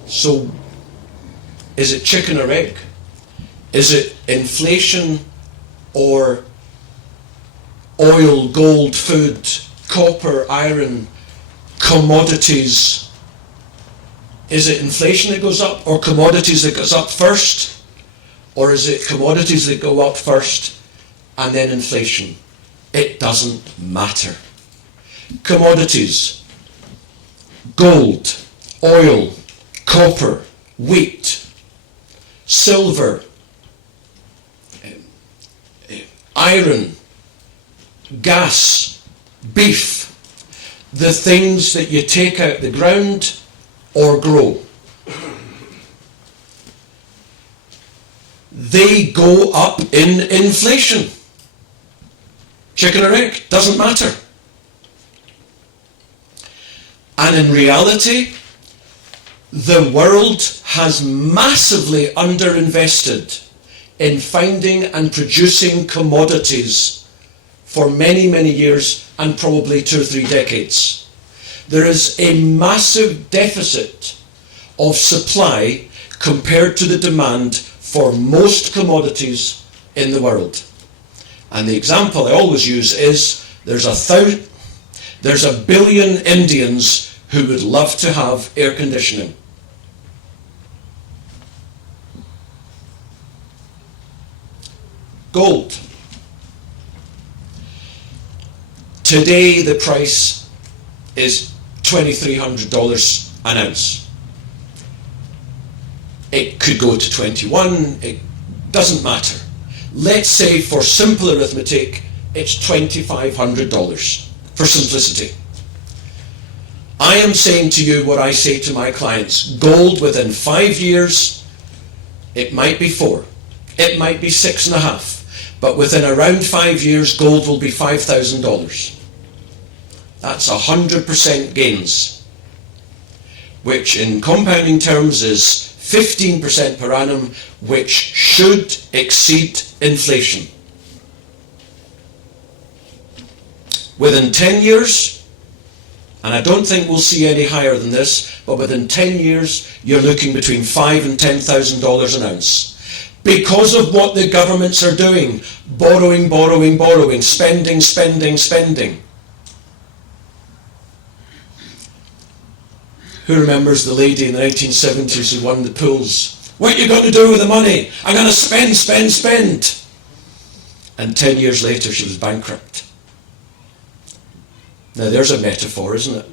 So, is it chicken or egg? Is it inflation or oil, gold, food, copper, iron, commodities? Is it inflation that goes up, or commodities that goes up first? Or is it commodities that go up first and then inflation? It doesn't matter. Commodities, gold, oil, copper, wheat, silver, iron, gas, beef, the things that you take out the ground or grow, they go up in inflation. Chicken or egg, doesn't matter. And in reality, the world has massively underinvested in finding and producing commodities for many, many years, and probably 2 or 3 decades. There is a massive deficit of supply compared to the demand for most commodities in the world. And the example I always use is there's a billion Indians who would love to have air conditioning. Gold. Today the price is $2,300 an ounce. It could go to 21, it doesn't matter. Let's say for simple arithmetic, it's $2,500 for simplicity. I am saying to you what I say to my clients. Gold within 5 years, it might be 4, it might be 6.5, but within around 5 years, gold will be $5,000. That's 100% gains, which in compounding terms is 15% per annum, which should exceed inflation. Within 10 years, and I don't think we'll see any higher than this, but within 10 years, you're looking between $5,000 and $10,000 an ounce. Because of what the governments are doing, borrowing, spending. Who remembers the lady in the 1970s who won the pools? What are you going to do with the money? I'm going to spend. And 10 years later she was bankrupt. Now there's a metaphor, isn't it?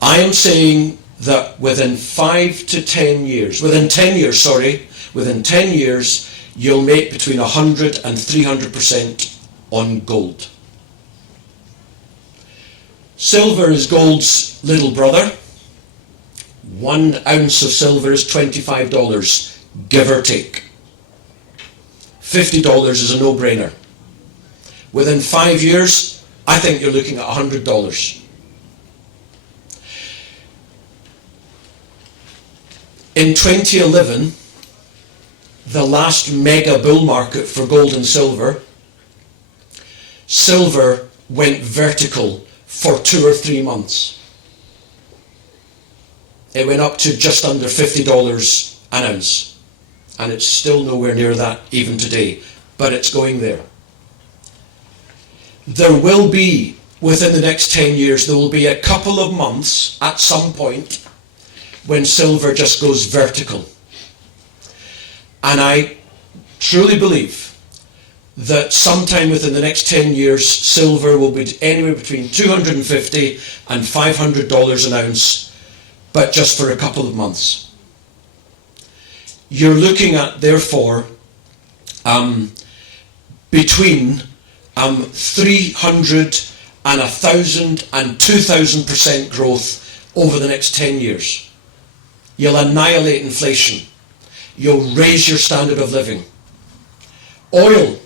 I am saying that within 10 years, you'll make between 100 and 300% on gold. Silver is gold's little brother. 1 ounce of silver is $25, give or take. $50 is a no-brainer. Within 5 years, I think you're looking at $100. In 2011, the last mega bull market for gold and silver, silver went vertical for 2 or 3 months. it went up to just under $50 an ounce. And it's still nowhere near that even today, but it's going there. There will be, within the next 10 years, there will be a couple of months at some point when silver just goes vertical. And I truly believe that sometime within the next 10 years, silver will be anywhere between $250 and $500 an ounce, but just for a couple of months. You're looking at, therefore, between 300 and 1,000 and 2,000% growth over the next 10 years. You'll annihilate inflation. You'll raise your standard of living. Oil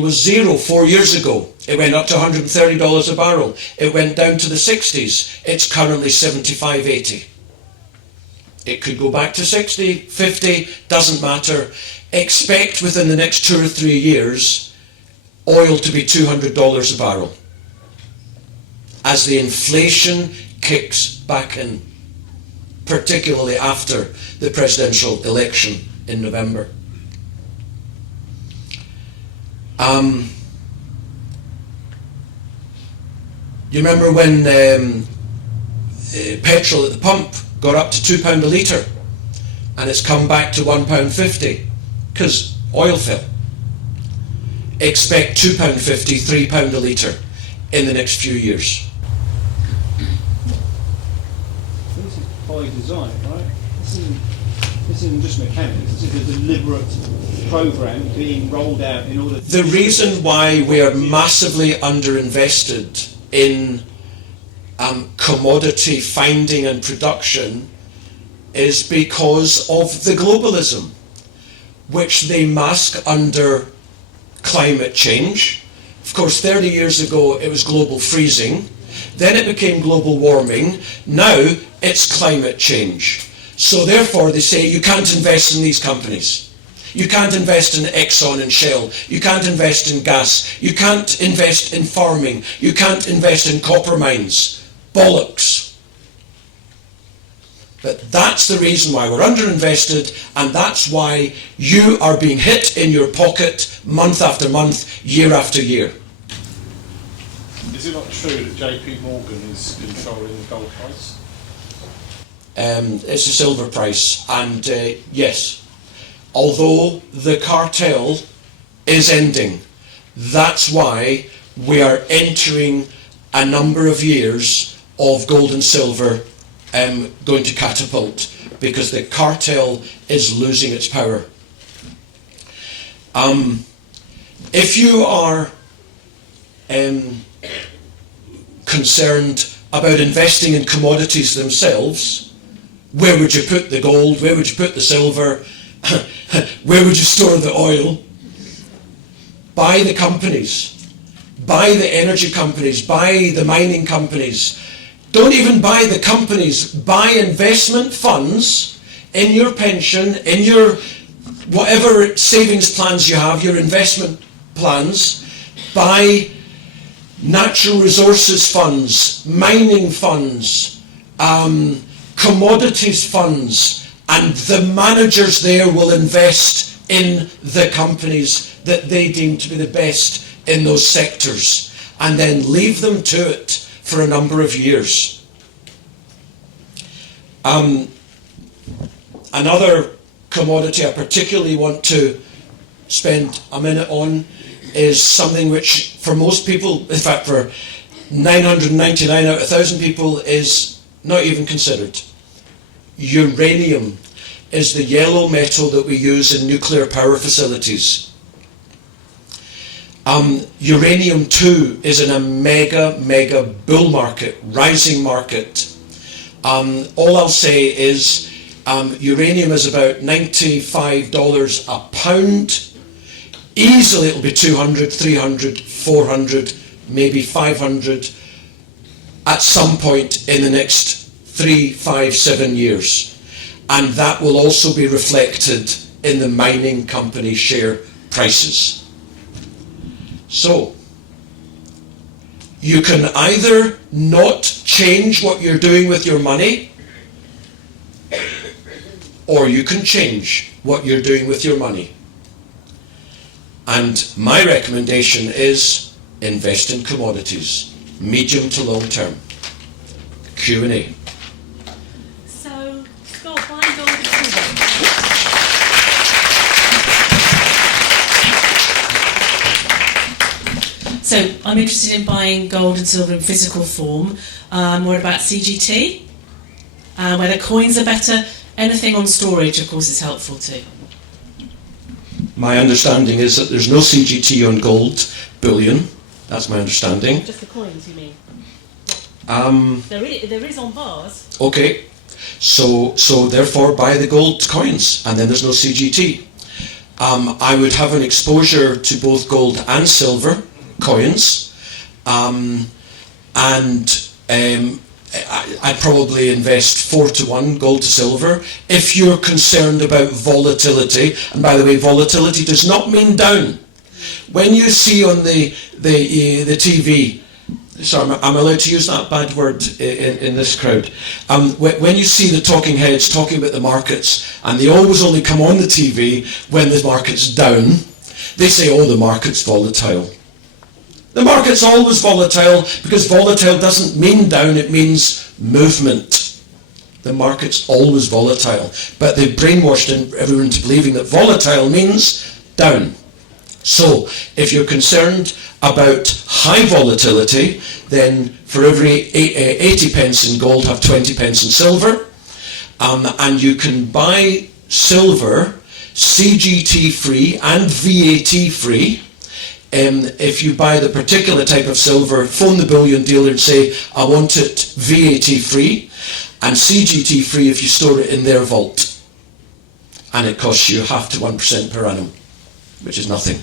was zero 4 years ago. It went up to $130 a barrel. It went down to the 60s. It's currently 75, 80. It could go back to 60, 50, doesn't matter. Expect within the next 2 or 3 years oil to be $200 a barrel as the inflation kicks back in, particularly after the presidential election in November. You remember when petrol at the pump got up to £2 a litre and it's come back to £1.50 because oil fell. Expect £2.50, £3 a litre in the next few years. This is by design, right? This isn't just mechanics, this is a deliberate programme being rolled out in order to... The reason why we are massively underinvested in commodity finding and production is because of the globalism, which they mask under climate change. Of course, 30 years ago it was global freezing, then it became global warming, now it's climate change. So therefore they say you can't invest in these companies. You can't invest in Exxon and Shell. You can't invest in gas. You can't invest in farming. You can't invest in copper mines. Bollocks. But that's the reason why we're underinvested, and that's why you are being hit in your pocket month after month, year after year. Is it not true that JP Morgan is controlling the gold price? It's a silver price, and yes, although the cartel is ending, that's why we are entering a number of years of gold and silver going to catapult, because the cartel is losing its power. If you are concerned about investing in commodities themselves, where would you put the gold? Where would you put the silver? Where would you store the oil? Buy the companies. Buy the energy companies. Buy the mining companies. Don't even buy the companies. Buy investment funds in your pension, in your whatever savings plans you have, your investment plans. Buy natural resources funds, mining funds, commodities funds, and the managers there will invest in the companies that they deem to be the best in those sectors, and then leave them to it for a number of years. Another commodity I particularly want to spend a minute on is something which for most people, in fact for 999 out of 1,000 people, is not even considered. Uranium is the yellow metal that we use in nuclear power facilities. Uranium too is in a mega bull market, rising market. All I'll say is uranium is about $95 a pound. Easily it'll be 200, 300, 400, maybe 500 at some point in the next 3, 5, 7 years. And that will also be reflected in the mining company share prices. So, You can either not change what you're doing with your money, or you can change what you're doing with your money. And my recommendation is invest in commodities, medium to long term. Q&A. So, gold, buying gold and silver. So, I'm interested in buying gold and silver in physical form. What about CGT? Whether coins are better. Anything on storage, of course, is helpful too. My understanding is that there's no CGT on gold bullion. That's my understanding. Just the coins, you mean? There is on bars. Okay, so therefore buy the gold coins, and then there's no CGT. I would have an exposure to both gold and silver coins, I'd probably invest 4-1 gold to silver if you're concerned about volatility. And by the way, volatility does not mean down. When you see on the TV, sorry, I'm allowed to use that bad word in this crowd. When you see the talking heads talking about the markets, and they always only come on the TV when the market's down, they say, oh, the market's volatile. The market's always volatile, because volatile doesn't mean down, it means movement. The market's always volatile. But they've brainwashed everyone into believing that volatile means down. So, if you're concerned about high volatility, then for every 80 pence in gold, have 20 pence in silver. And you can buy silver CGT free and VAT free. If you buy the particular type of silver, phone the bullion dealer and say, I want it VAT free and CGT free if you store it in their vault. And it costs you 0.5 to 1% per annum, which is nothing.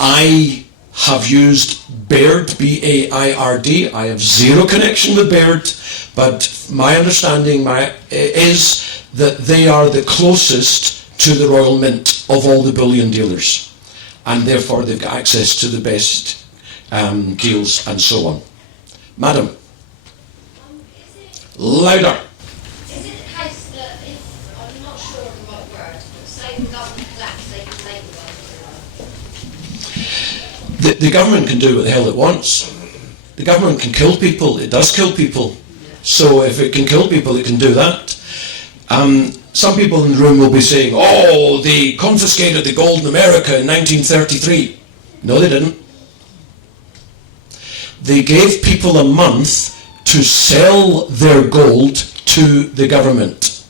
I have used Baird, B-A-I-R-D. I have zero connection with Baird, but my understanding is that they are the closest to the Royal Mint of all the bullion dealers, and therefore they've got access to the best deals and so on. Madam, louder. Is it the case that if, I'm not sure of the right word, but say the government collapses, they can take the world? The government can do what the hell it wants. The government can kill people. It does kill people. So if it can kill people, it can do that. Some people in the room will be saying, oh, they confiscated the gold in America in 1933. No, they didn't. They gave people a month to sell their gold to the government.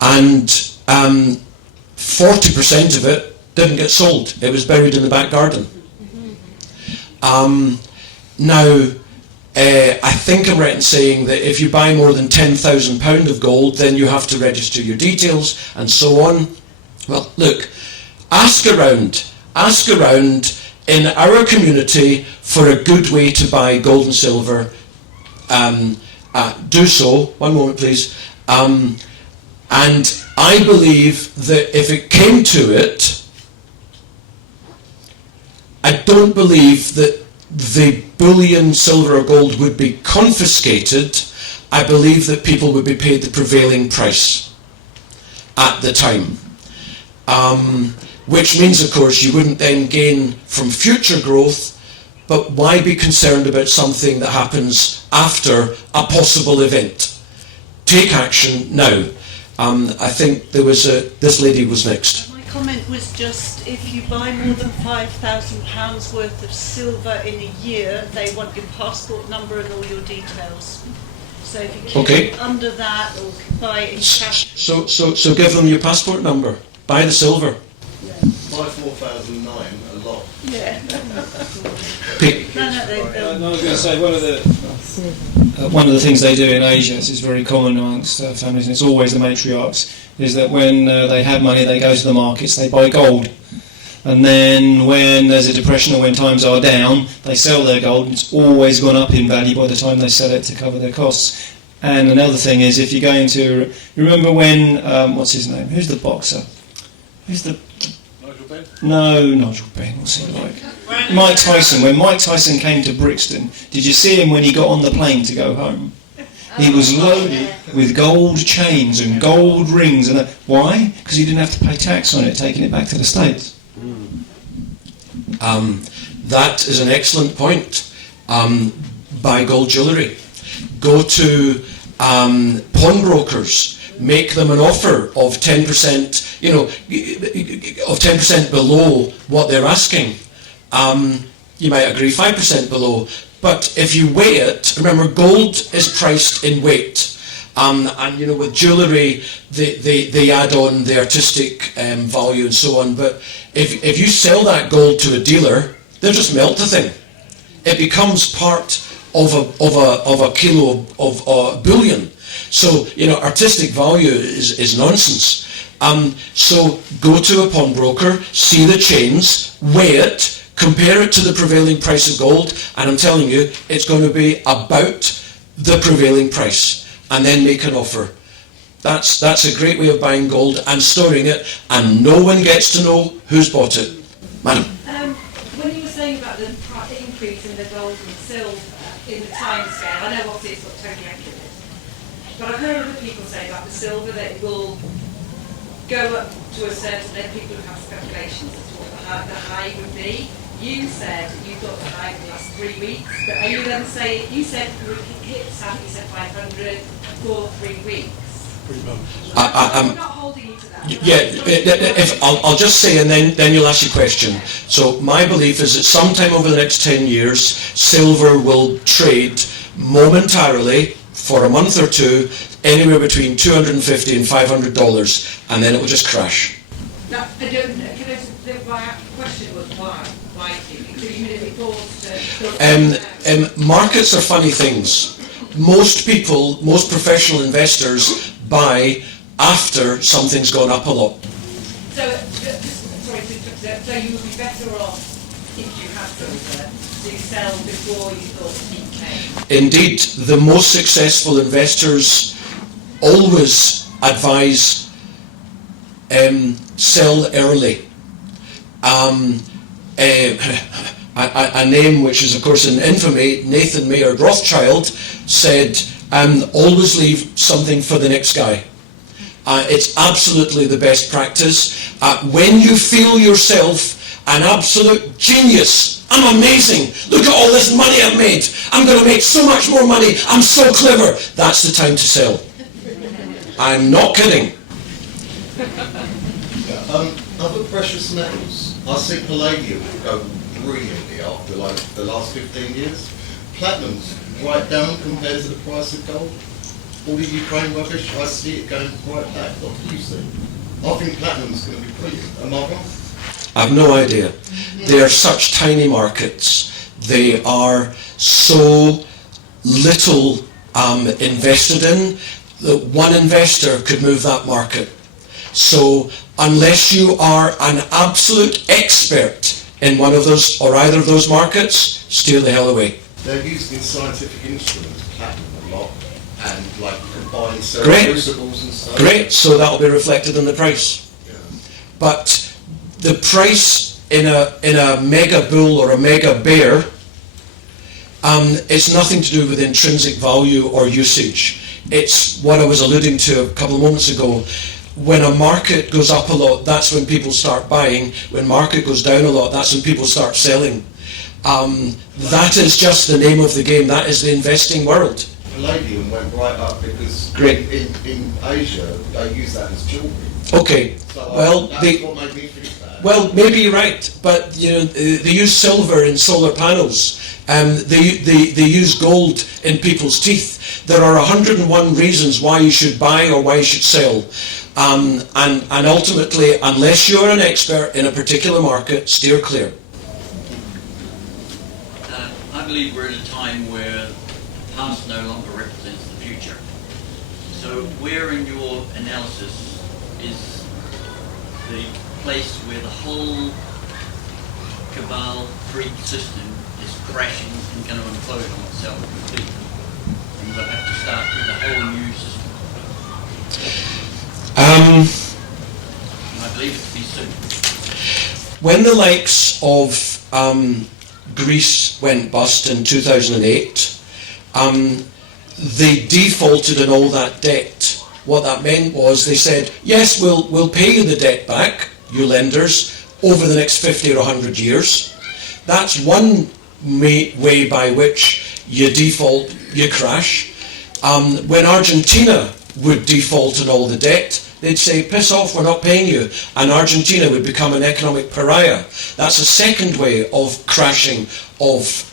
And 40% of it didn't get sold. It was buried in the back garden. Now, I think I'm right in saying that if you buy more than £10,000 of gold, then you have to register your details and so on. Well, look, ask around in our community for a good way to buy gold and silver. Do so. One moment, please. And I believe that if it came to it, I don't believe that the bullion, silver or gold would be confiscated. I believe that people would be paid the prevailing price at the time. Which means, of course, you wouldn't then gain from future growth, but why be concerned about something that happens after a possible event? Take action now. I think there was this lady was next. My comment was just, if you buy more than £5,000 worth of silver in a year, they want your passport number and all your details. So if you keep it under that or buy it in cash. So give them your passport number. Buy the silver. Buy 4,009, a lot. Yeah. I was going to say one of the things they do in Asia, this is very common amongst families, and it's always the matriarchs, is that when they have money, they go to the markets, they buy gold, and then when there's a depression or when times are down, they sell their gold, and it's always gone up in value by the time they sell it to cover their costs. And another thing is, if you go into, you remember when what's his name? Who's the boxer? Who's the Benn? No, Nigel Benn, what's he like? Mike Tyson. When Mike Tyson came to Brixton, did you see him when he got on the plane to go home? He was loaded with gold chains and gold rings. And why? Because he didn't have to pay tax on it, taking it back to the States. That is an excellent point. Buy gold jewellery. Go to pawnbrokers. Make them an offer of 10%, of 10% below what they're asking. You might agree 5% below. But if you weigh it, remember gold is priced in weight. And with jewellery, they add on the artistic value and so on. But if you sell that gold to a dealer, they'll just melt the thing. It becomes part of a kilo of bullion. So artistic value is nonsense. So go to a pawnbroker, see the chains, weigh it, compare it to the prevailing price of gold, and I'm telling you, it's going to be about the prevailing price, and then make an offer. That's a great way of buying gold and storing it, and no one gets to know who's bought it. Madam. When you were saying about the increase in the gold and silver in the time scale, I know obviously it's not totally accurate, but I've heard other people say about the silver that it will go up to a certain, then people have speculations as to what the high would be. You said you thought the high would last 3 weeks, but are you then saying, you said hit Sam, you said 500 for 3 weeks. I'm not holding you to that. I'll just say, and then you'll ask your question. So my belief is that sometime over the next 10 years, silver will trade momentarily for a month or two, anywhere between $250 and $500, and then it will just crash. Now, I don't know. My question was why? Why do you immediately pause to... Markets are funny things. Most professional investors buy after something's gone up a lot. So you would be better off if you had silver to sell before you thought the peak came? Indeed, the most successful investors always advise sell early. A name which is of course in infamy, Nathan Maynard Rothschild, said always leave something for the next guy. It's absolutely the best practice. When you feel yourself an absolute genius, I'm amazing, look at all this money I've made, I'm going to make so much more money, I'm so clever, that's the time to sell. I'm not kidding. Other precious metals, I see palladium go brilliantly after like the last 15 years. Platinum's right down compared to the price of gold. All the Ukraine rubbish, I see it going right back. What do you see? I think platinum's going to be brilliant. Am I wrong? I've no idea. They are such tiny markets. They are so little invested in that one investor could move that market. So unless you are an absolute expert in one of those or either of those markets, steer the hell away. They're used in scientific instruments, platinum a lot, and like combined crucibles and stuff. Great, so that'll be reflected in the price. Yeah. But the price in a mega bull or a mega bear, it's nothing to do with intrinsic value or usage. It's what I was alluding to a couple of moments ago. When a market goes up a lot, that's when people start buying. When market goes down a lot, that's when people start selling. That is just the name of the game. That is the investing world. Palladium went right up because in Asia they use that as jewellery. Okay. So Well, that's what made me think that. Well, maybe you're right, but they use silver in solar panels. They use gold in people's teeth. There are 101 reasons why you should buy or why you should sell. And ultimately, unless you're an expert in a particular market, steer clear. I believe we're in a time where the past no longer represents the future. So where in your analysis is the place where the whole cabal freak system is crashing and going to implode on itself completely? And we'll have to start with a whole new system. I believe it to be soon. when the likes of Greece went bust in 2008, they defaulted on all that debt. What that meant was they said, yes, we'll pay you the debt back, you lenders, over the next 50 or 100 years. That's one way by which you default, you crash. When Argentina would default on all the debt, they'd say, piss off, we're not paying you. And Argentina would become an economic pariah. That's a second way of crashing, of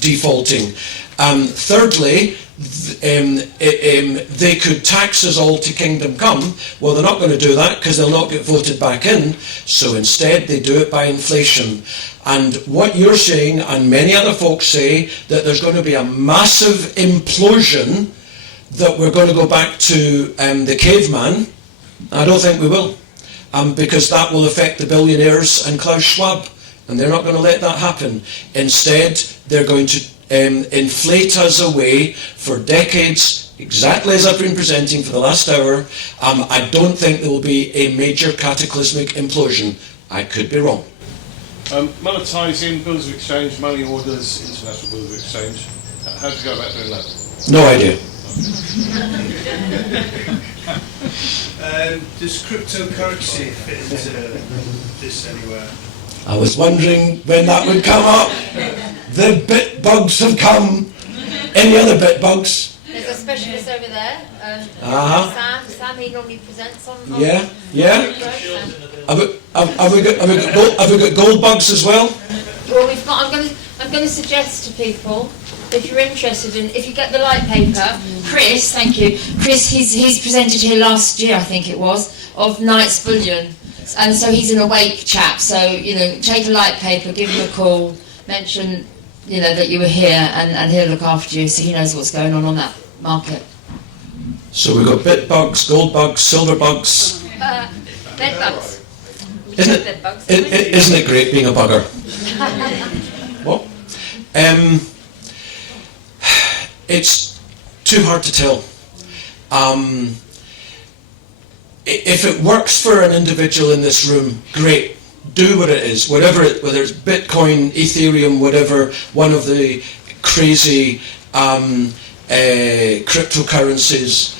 defaulting. Thirdly, they could tax us all to kingdom come. Well, they're not going to do that because they'll not get voted back in. So instead, they do it by inflation. And what you're saying, and many other folks say, that there's going to be a massive implosion, that we're going to go back to the caveman. I don't think we will, because that will affect the billionaires and Klaus Schwab, and they're not going to let that happen. Instead, they're going to inflate us away for decades, exactly as I've been presenting for the last hour. I don't think there will be a major cataclysmic implosion. I could be wrong. Monetising, bills of exchange, money orders, international bills of exchange. How do you go about doing that? No idea. Does cryptocurrency fit into this anywhere? I was wondering when that would come up. The bit bugs have come. Any other bit bugs? There's a specialist over there. Sam, he normally presents on. Yeah. Have we got gold bugs as well? Well, we've got. I'm going to suggest to people, if you're interested in, if you get the light paper, Chris, thank you. Chris, he's presented here last year, I think it was, of Knight's Bullion. And so he's an awake chap, so, take a light paper, give him a call, mention, that you were here, and he'll look after you, so he knows what's going on that market. So we've got bit bugs, gold bugs, silver bugs. Bed bugs. Isn't it great being a bugger? What? It's too hard to tell. If it works for an individual in this room, great. Do what it is, whether it's Bitcoin, Ethereum, whatever, one of the crazy cryptocurrencies.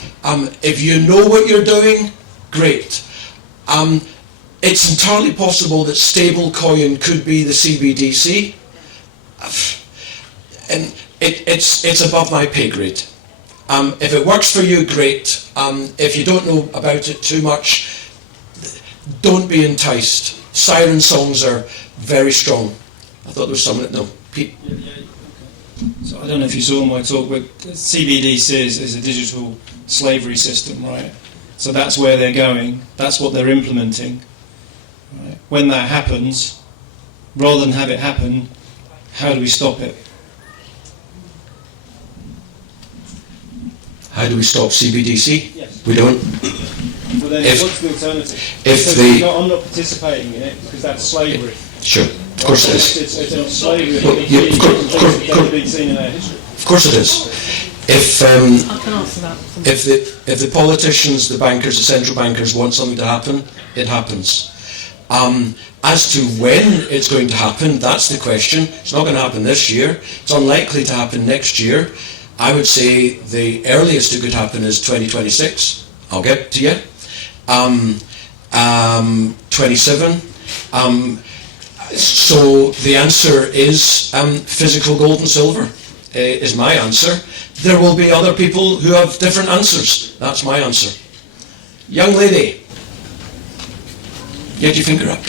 If you know what you're doing, great. It's entirely possible that stablecoin could be the CBDC. And it's above my pay grade. If it works for you, great. If you don't know about it too much, don't be enticed. Siren songs are very strong. I thought there was someone that... No. Pete? So I don't know if you saw my talk, but CBDC is a digital slavery system, right? So that's where they're going. That's what they're implementing. Right? When that happens, rather than have it happen, how do we stop it? How do we stop CBDC? Yes. We don't. Well, then what's the alternative? I'm not participating in it because that's slavery. Sure, of course it is. It's a slavery Well, that's never been seen in our history. Of course it is. If the politicians, the bankers, the central bankers want something to happen, it happens. As to when it's going to happen, that's the question. It's not going to happen this year. It's unlikely to happen next year. I would say the earliest it could happen is 2026. I'll get to you. 27. So the answer is physical gold and silver is my answer. There will be other people who have different answers. That's my answer. Young lady, get your finger up.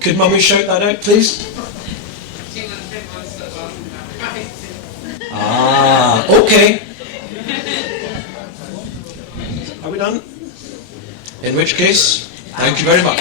Could Mummy shout that out, please? Okay. Are we done? In which case, thank you very much.